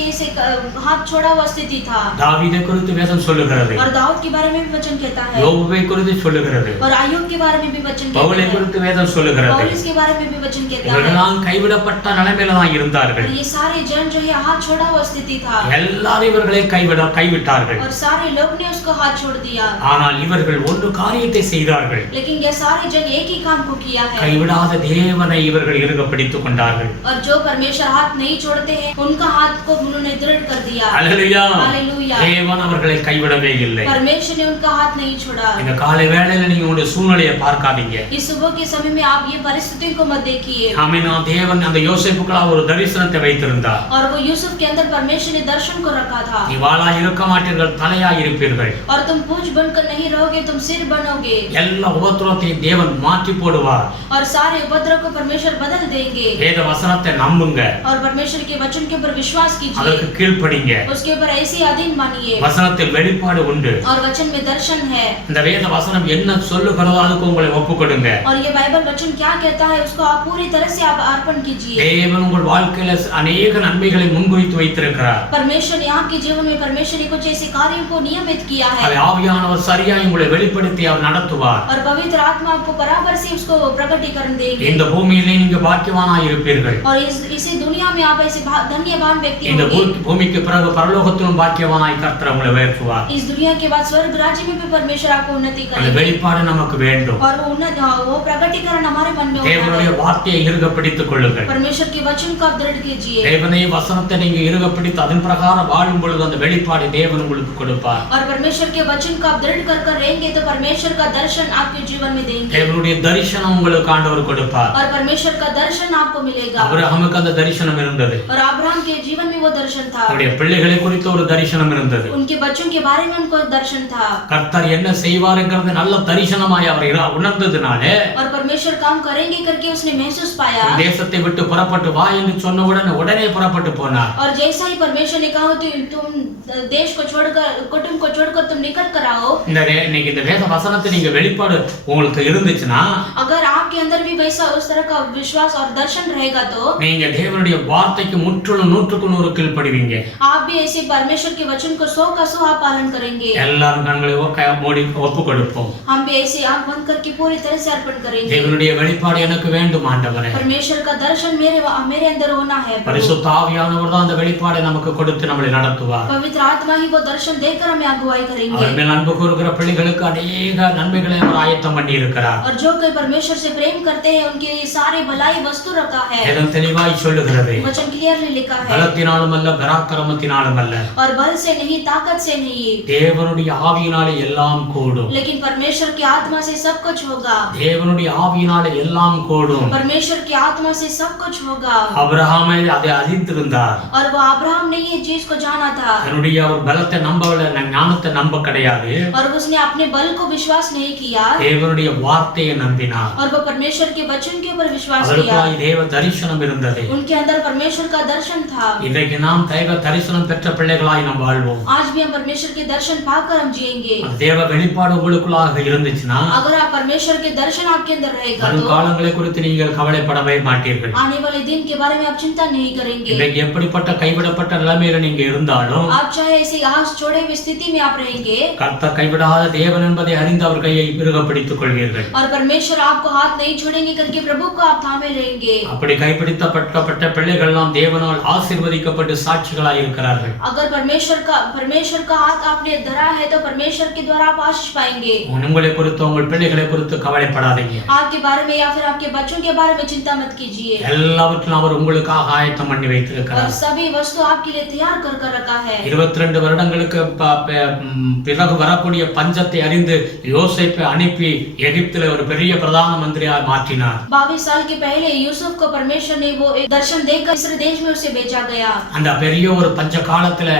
हाथ छोड़ा हुआ स्थिति था। தாவீதை குறித்து வேதம் சொல்லுகிறது. और दाऊद के बारे में भी वचन कहता है। யோபுவை குறித்து சொல்லுகிறது. और अय्यूब के बारे में भी वचन कहता பவுலை है। குறித்து வேதம் சொல்லுகிறது. पौलुस के बारे में भी वचन कहता है। இவர்களெல்லாம் கைவிடப்பட்ட நிலைமையில தான் இருந்தார்கள். और ये सारे जन जो है हाथ छोड़ा हुआ स्थिति था। எல்லாரும் இவர்களை கைவிட்டார்கள். और सारे लोग ने उसको हाथ छोड़ दिया। ஆனால் இவர்கள் ஒரு காரியத்தை செய்தார்கள். लेकिन ये सारे जन एक ही काम को किया है। கைவிடாத தேவனை இவர்கள் இறுக பிடித்துக் கொண்டார்கள். और जो परमेश्वर हाथ नहीं छोड़ते हैं उनका हाथ को उन्होंने दृढ़ कर दिया। அல்லேலூயா. हालेलुया। தேவன் அவர்களை கைவிடவே இல்லை. परमेश्वर ने उनका हाथ नहीं छोड़ा। இந்த காலை வேளையில நீங்க உங்களுடைய சூழ்நிலையை பார்க்காதீங்க. इस सुबह के समय में आप ये परिस्थितियों को मत देखिए। ஆமென். தேவன் அந்த யோசேப்புக்குள்ள ஒரு தரிசனத்தை வைத்திருந்தார். और वो यूसुफ के अंदर परमेश्वर ने दर्शन को रखा था। நீ வாளாய் இருக்க மாட்டீர்கள், தலையாய் இருப்பீர்கள். और तुम पूंछ बनकर नहीं रहोगे, तुम सिर बनोगे। எல்லா உபத்திரவத்தையும் தேவன் மாற்றி போடுவார். और सारे उपद्रव को परमेश्वर बदल देंगे। வேத வசனத்தை நம்புங்க, और परमेश्वर के वचन के ऊपर विश्वास कीजिए, அதற்கு கீழ்ப்படிங்க. उसके ऊपर ऐसी अधीन मानिए। வசனத்தில் வெளிப்பாடு உண்டு. और वचन में दर्शन है। இந்த வேத வசனம் என்ன சொல்லுகிறதோ அதுக்கு உங்களை ஒப்புக்கொடுங்க. और ये बाइबल वचन क्या कहता है उसको आप पूरी तरह से आप अर्पण कीजिए। தேவன் உங்கள் வாழ்க்கையில अनेक நன்மைகளை முன்குறித்து வைத்திருக்கிறார். परमेश्वर ने आपके जीवन में परमेश्वर ने कुछ ऐसे कार्यों को नियमित किया है। அதை ஆவியானவர் சரியாய் உங்களை வெளிப்படுத்தி அவர் நடத்துவார். और पवित्र आत्मा आपको बराबर से उसको प्रकटीकरण देगी। இந்த பூமியிலே நீங்க பாக்கியவானாய் இருப்பீர்கள். और इसी दुनिया में आप ऐसे धन्यवान व्यक्ति இந்த होंगे। பூமிக்கு பிறகு பரலோகத்திலும் பாக்கியவானாய் கர்த்தர் உங்களை உயர்த்துவார். इस दुनिया के बाद स्वर्ग राज्य में भी परमेश्वर आपको उन्नति அந்த करेगा। வெளிப்பாடு நமக்கு வேண்டும். और वो प्रकटीकरण हमारे मन में होना தேவனுடைய है। வார்த்தையை இறுக பிடித்துக் கொள்ளுங்கள். परमेश्वर के वचन को आप दृढ़ कीजिए। தேவனை வசனத்தை நீங்க இறுக பிடித்து அதன் பிரகாரம் வாழும் பொழுது அந்த வெளிப்பாடு தேவன் உங்களுக்கு கொடுப்பார். और परमेश्वर के वचन को आप दृढ़ कर रहेंगे तो परमेश्वर का दर्शन आपके जीवन में देंगे। தேவனுடைய தரிசனம் உங்களுக்கு ஆண்டவர் கொடுப்பார். और परमेश्वर का दर्शन आपको मिलेगा। அபிரகாமுக்கு அந்த தரிசனம் இருந்தது. और अब्राहम के जीवन में वो दर्शन था। அவருடைய பிள்ளைகளை குறித்து ஒரு தரிசனம் இருந்தது. उनके बच्चों के बारे में उनको दर्शन था। கர்த்தர் என்ன செய்வார்ங்கிறது நல்ல தரிசனமாய் அவர் உணர்ந்ததுனாலே और परमेश्वर काम करेंगे करके उसने महसूस पाया। தேசத்தை விட்டு புறப்பட்டு வா என்று சொன்னவுடனே உடனே புறப்பட்டு போனார். और जैसा ही परमेश्वर ने कहा तुम देश को छोड़कर कुटुंब को छोड़कर तुम निकल कर आओ। இன்னைக்கு இந்த வேத வசனத்தை நீங்க வெளிப்பாடு உங்களுக்கு இருந்துச்சுன்னா, अगर आपके अंदर भी वैसा उस तरह का विश्वास और दर्शन रहेगा तो நீங்க தேவனுடைய வார்த்தைக்கு முற்றிலும் 100க்கு 100 கீழ்ப்படிவீங்க. आप भी ऐसे परमेश्वर के वचन को 100 का 100 आप पालन करेंगे। எல்லாரும் கண்களை மூடி ஒப்பு கொடுப்போம். हम भी ऐसे आंख बंद करके पूरी तरह से अर्पण करेंगे। தேவனுடைய வெளிப்பாடு எனக்கு வேண்டும் ஆண்டவரே. परमेश्वर का दर्शन मेरे अंदर होना है। பரிசுத்த ஆவியானவர் தான் அந்த வெளிப்பாடை நமக்கு கொடுத்து நம்மை நடத்துவார். पवित्र आत्मा ही वो दर्शन देकर हमें अगुवाई करेंगे। அவர் மேல் அன்பு கூறுகிற பிள்ளைகளுக்கு अनेक நன்மைகளை அவர் ஆயத்தம் பண்ணி இருக்கிறார். और जो कोई परमेश्वर से प्रेम करते हैं उनके लिए सारे भलाई वस्तु रखा है। வேதம் தெளிவாய் சொல்லுகிறது, वचन क्लियरली लिखा है। பலத்தினாலும் அல்ல பராக்கிரமத்தினாலும் அல்ல, और बल से नहीं ताकत से नहीं, தேவனுடைய ஆவியினாலே எல்லாம் கூடும். लेकिन परमेश्वर की आत्मा से सब कुछ होगा। தேவனுடைய ஆவியினாலே எல்லாம் கூடும். परमेश्वर की आत्मा से सब कुछ होगा। அபிரகாமை அதை அறிந்திருந்தார். और वो अब्राहम ने ये चीज को जाना था। தன்னுடைய அவர் பலத்தை நம்பவில்லை, ஞானத்தை நம்ப கிடையாது. और उसने अपने बल को विश्वास नहीं किया। தேவனுடைய வார்த்தையை நம்பினார். और वो परमेश्वर के वचन के ऊपर विश्वास किया। அவருக்குள்ளாய் தேவ தரிசனம் இருந்தது. उनके अंदर परमेश्वर का दर्शन था। இன்றைக்கு நாம் தேவ தரிசனம் பெற்ற பிள்ளைகளாய் நாம் வாழ்வோம். आज भी हम परमेश्वर के दर्शन पाकर हम जिएंगे। அந்த தேவ வெளிப்பாடு உங்களுக்குள்ளாக இருந்துச்சுன்னா, अगर आप परमेश्वर के दर्शन आपके अंदर रहेगा வரும் तो காலங்களை குறித்து நீங்கள் கவலைப்படவே மாட்டீர்கள். आने वाले दिन के बारे में आप चिंता नहीं करेंगे। இன்றைக்கு எப்படிப்பட்ட கைவிடப்பட்ட நிலைமையில நீங்க இருந்தாலும், आप चाहे ऐसी आस छोड़े हुई स्थिति स्थिति में आप रहेंगे கர்த்தர் கைவிடாத தேவன் என்பதை அறிந்து அவர் கையை இறுக பிடித்துக் கொள்வீர்கள். और परमेश्वर आपको हाथ नहीं छोड़ेंगे करके प्रभु को आप थामे रहेंगे। அப்படி கைப்பிடிக்கப்பட்ட பிள்ளைகள் எல்லாம் தேவனால் ஆசீர்வதிக்கப்பட்டு சாட்சிகளாய் இருக்கிறார்கள். अगर परमेश्वर का हाथ आपने धरा है तो परमेश्वर के द्वारा आप आशीष पाएंगे। உங்களை குறித்து உங்கள் பிள்ளைகளை குறித்து கவலைப்படாதீங்க. आपके बारे में या फिर आपके बच्चों के बारे में चिंता मत कीजिए। எல்லாவற்றையும் அவர் உங்களுக்காக ஆயத்தம் பண்ணி வைத்திருக்கிறார். और सभी वस्तु आपके लिए तैयार कर रखा है। 22 வருடங்களுக்கு பிறகு வரக்கூடிய பஞ்சத்தை அறிந்து யோசேப்பை அனுப்பி எகிப்திலே ஒரு பெரிய பிரதான மந்திரியாக மாற்றினார். 22 साल के पहले यूसुफ को परमेश्वर ने वो एक दर्शन देकर मिस्र देश में उसे भेजा गया। அந்த பெரிய ஒரு பஞ்ச காலத்துல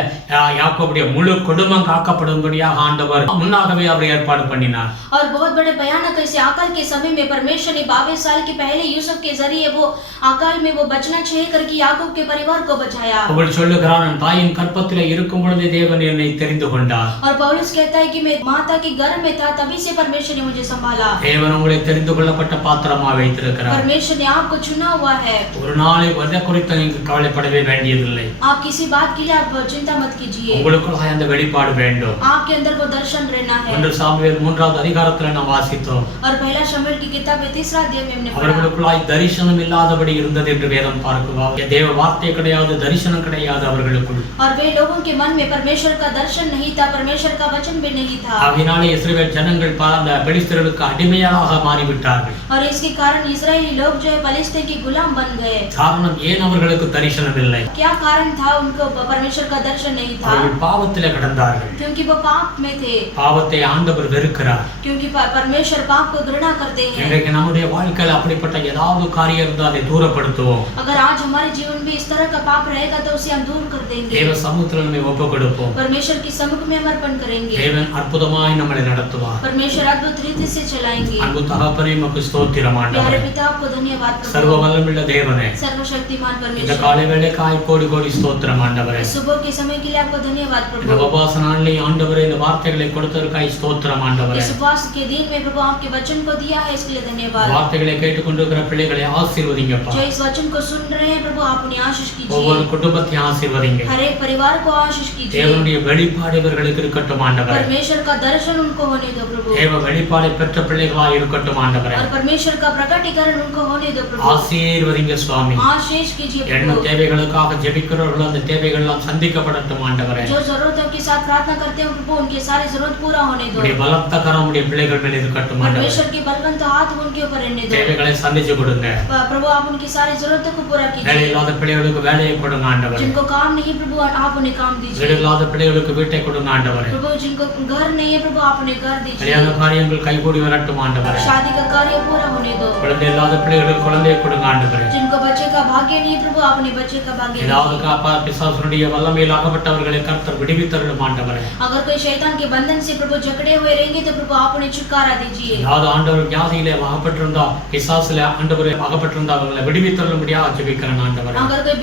யாக்கோபுடைய முழு குடும்பம் காக்கப்படும்படியாக ஆண்டவர் முன்னாகவே அவர் ஏற்பாடு பண்ணினார். और बहुत बड़े भयानक ऐसे अकाल के समय में परमेश्वर ने 22 साल के पहले यूसुफ के जरिए वो अकाल में वो बचना चाहिए करके याकूब के परिवार को बचाया। அவள் சொல்லுகிறார், நான் தாயின் கற்பத்திலே இருக்கும் பொழுதே தேவன் என்னை தெரிந்து கொண்டார். और पौलुस कहता है कि मैं माता के गर्भ में था तभी से परमेश्वर ने मुझे संभाला। தேவன் உங்களை தெரிந்து கொள்ளப்பட்ட பாத்திரமா வைத்திருக்கிறார். परमेश्वर ने आपको चुना हुआ है। ஒரு நாளை வதை குறித்து நீங்க கவலைப்படவே வேண்டியதில்லை. आप किसी बात के लिए आप चिंता मत कीजिए। உங்களுக்குள்ள அந்த வெளிப்பாடு வேண்டும். आपके अंदर वो दर्शन रहना है। 1 சாமுவேல் 3வது அதிகாரத்துல நாம் வாசித்தோம். और पहला शमूएल की किताब में 3 अध्याय में हमने पढ़ा அவர்களுக்குள்ளாய் தரிசனம் இல்லாதபடி இருந்தது என்று வேதம் பார்க்கிறோம். தேவ வார்த்தை கிடையாது, தரிசனம் கிடையாது அவர்களுக்குள். और वे लोगों के मन में परमेश्वर का दर्शन नहीं था, परमेश्वर का वचन भी नहीं था। ஆகையினாலே இஸ்ரவேல் ஜனங்கள் அந்த பெலிஸ்தர்களுக்கு அடிமையாக மாறிவிட்டார்கள். और इसके कारण इस्राएली लोग जो है पलिस्तीन के गुलाम बन गए। காரணம் ஏன் அவர்களுக்கு தரிசனம் இல்லை? क्या कारण था उनको परमेश्वर का दर्शन नहीं था? அவர்கள் பாவத்திலே கிடந்தார்கள். क्योंकि वो पाप में थे। பாவத்தை ஆண்டவர் வெறுக்கிறார். क्योंकि परमेश्वर पाप को घृणा करते हैं। இன்றைக்கு நம்முடைய வாழ்க்கையில் அப்படிப்பட்ட ஏதாவது காரியம் இருந்தால் அதை தூரப்படுத்துவோம். अगर आज हमारे जीवन में इस तरह का पाप रहेगा तो उसे हम दूर कर देंगे। தேவ சமூகத்தில் நம்மை ஒப்புக் கொடுப்போம். परमेश्वर के सम्मुख में हम अर्पण करेंगे। தேவன் அற்புதமாய் நம்மை நடத்துவார். परमेश्वर अद्भुत रीति से चलाएंगे। அன்பு தகப்பனே, உமக்கு ஸ்தோத்திரம் ஆண்டவரே. प्यारे पिता, आपको धन्यवाद प्रभु। சர்வ வல்லமையுள்ள தேவனே, सर्वशक्तिमान இந்த परमेश्वर, காலை வேளைக்காய் கோடி கோடி ஸ்தோத்திரம் ஆண்டவரே. इस सुबह के समय के लिए आपको धन्यवाद இந்த प्रभु। உபவாச நாளிலே ஆண்டவரே இந்த வார்த்தைகளை கொடுத்ததற்காய் ஸ்தோத்திரம் ஆண்டவரே. इस उपवास के दिन में प्रभु आपके वचन को दिया है, इसके लिए धन्यवाद। வார்த்தைகளை கேட்டுக்கொண்டிருக்கிற பிள்ளைகளை ஆசீர்வதிங்கப்பா. जो इस वचन को सुन रहे हैं प्रभु, आप उन्हें आशीष ஒவ்வொரு कीजिए। குடும்பத்தையும் ஆசீர்வதிங்க. हर एक परिवार को आशीष कीजिए। தேவனுடைய வெளிப்பாடு இவர்களுக்கு இருக்கட்டும் ஆண்டவரே. परमेश्वर का दर्शन उनको होने दो प्रभु। தேவ வெளிப்பாடை பெற்ற பிள்ளைகளாய் இருக்கட்டும் ஆண்டவரே. और परमेश्वर का प्रकटीकरण उनको होने दो प्रभु। ஆசீர்வதிங்க சுவாமி. आशीष कीजिए என்ன प्रभु। தேவைகளுக்காக ஜெபிக்கிறவர்கள் அந்த தேவைகள் எல்லாம் சந்திக்கப்படட்டும் ஆண்டவரே. जो जरूरतों के साथ प्रार्थना करते हैं प्रभु, उनके सारी जरूरत पूरा होने दो। உடைய பலத்த கரம் உடைய பிள்ளைகள் மேல் இருக்கட்டும் ஆண்டவரே. परमेश्वर के बलवंत हाथ उनके ऊपर रहने दो। தேவைகளை சந்திச்சு கொடுங்க. प्रभु, आप उनकी सारी जरूरतों को पूरा வேலை कीजिए। இல்லாத பிள்ளைகளுக்கு வேலையை கொடுங்க ஆண்டவரே. जिनको काम नहीं प्रभु, आप उन्हें काम வீடு दीजिए। இல்லாத பிள்ளைகளுக்கு வீட்டை கொடுங்க ஆண்டவரே. प्रभु, जिनको घर नहीं है प्रभु, आप उन्हें घर दीजिए। கல்யாண காரியங்கள் கைகூடி வரட்டும் ஆண்டவரே. शादी का कार्य पूरा होने दो। குழந்தை இல்லாத பிள்ளைகளுக்கு குழந்தையை கொடுங்க ஆண்டவரே. जिनको बच्चे का भाग्य नहीं प्रभु, आप उन्हें बच्चे का भाग्य ஏதாவது दीजिए। காப்பா பிசாசுடைய வல்லமையில் அகப்பட்டவர்களை கர்த்தர் விடுவித்தருளும் ஆண்டவரே. अगर कोई शैतान के बंधन से प्रभु जकड़े हुए रहेंगे तो प्रभु आप उन्हें छुटकारा दीजिए। ஏதாவது ஆண்டவர் வியாதியிலே அகப்பட்டிருந்தா, பிசாசுல ஆண்டவரே அகப்பட்டிருந்தா அவர்களை விடுவித்தருளும்படியாக ஜெபிக்கிறேன் ஆண்டவரே. अगर कोई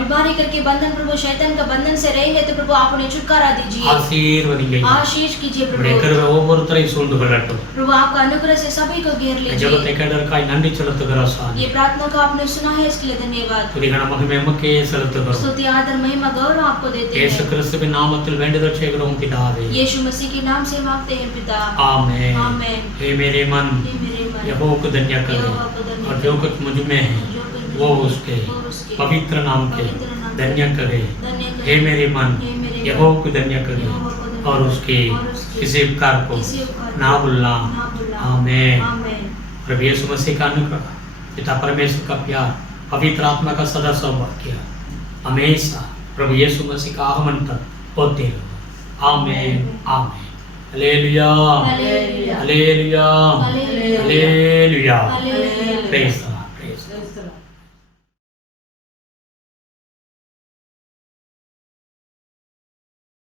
बीमारी करके बंधन प्रभु शैतान का बंधन से रहेंगे तो प्रभु आप उन्हें छुटकारा दीजिए। ஆசீர்வதிங்க. आशीष कीजिए உடைய प्रभु। கிருபை ஒவ்வொருத்தரையும் சூழ்ந்து கொள்ளட்டும். प्रभु, आपका अनुग्रह से सभी को घेर लीजिए। ஜெபத்தை கேட்டதற்காய் நன்றி செலுத்துகிறோம் சுவாமி. ये प्रार्थना को आपने सुना है, इसके लिए धन्यवाद। துதி கன மகிமை உமக்கே செலுத்துகிறோம். स्तुति आदर महिमा गौरव आपको देते இயேசு हैं। கிறிஸ்துவின் நாமத்தில் வேண்டுதல் செய்கிறோம் பிதாவே. यीशु मसीह के नाम से मांगते हैं पिता। आमीन. आमीन। हे मेरे मन हे मेरे मन, यहोवा को धन्य करे यहोवा को धन्य और जो कुछ मुझ में है जो कुछ वो मुझ में उसके वो उसके पवित्र नाम के पवित्र नाम के धन्य करे। धन्य करे। हे मेरे मन हे मेरे मन, यहोवा को धन्य करे यहोवा को धन्य और करे उसके और उसके किसी उपकार को किसी उपकार को ना भूलना। ना भूलना। आमीन. आमीन। प्रभु यीशु मसीह का अनुग्रह, पिता परमेश्वर का प्यार, पवित्र आत्मा का सदा सौभाग्य हमेशा प्रभु यीशु मसीह का आगमन तक होते रहो। आमीन. आमीन. Hallelujah. Hallelujah. Hallelujah. Hallelujah. Hallelujah. Hallelujah. Praise the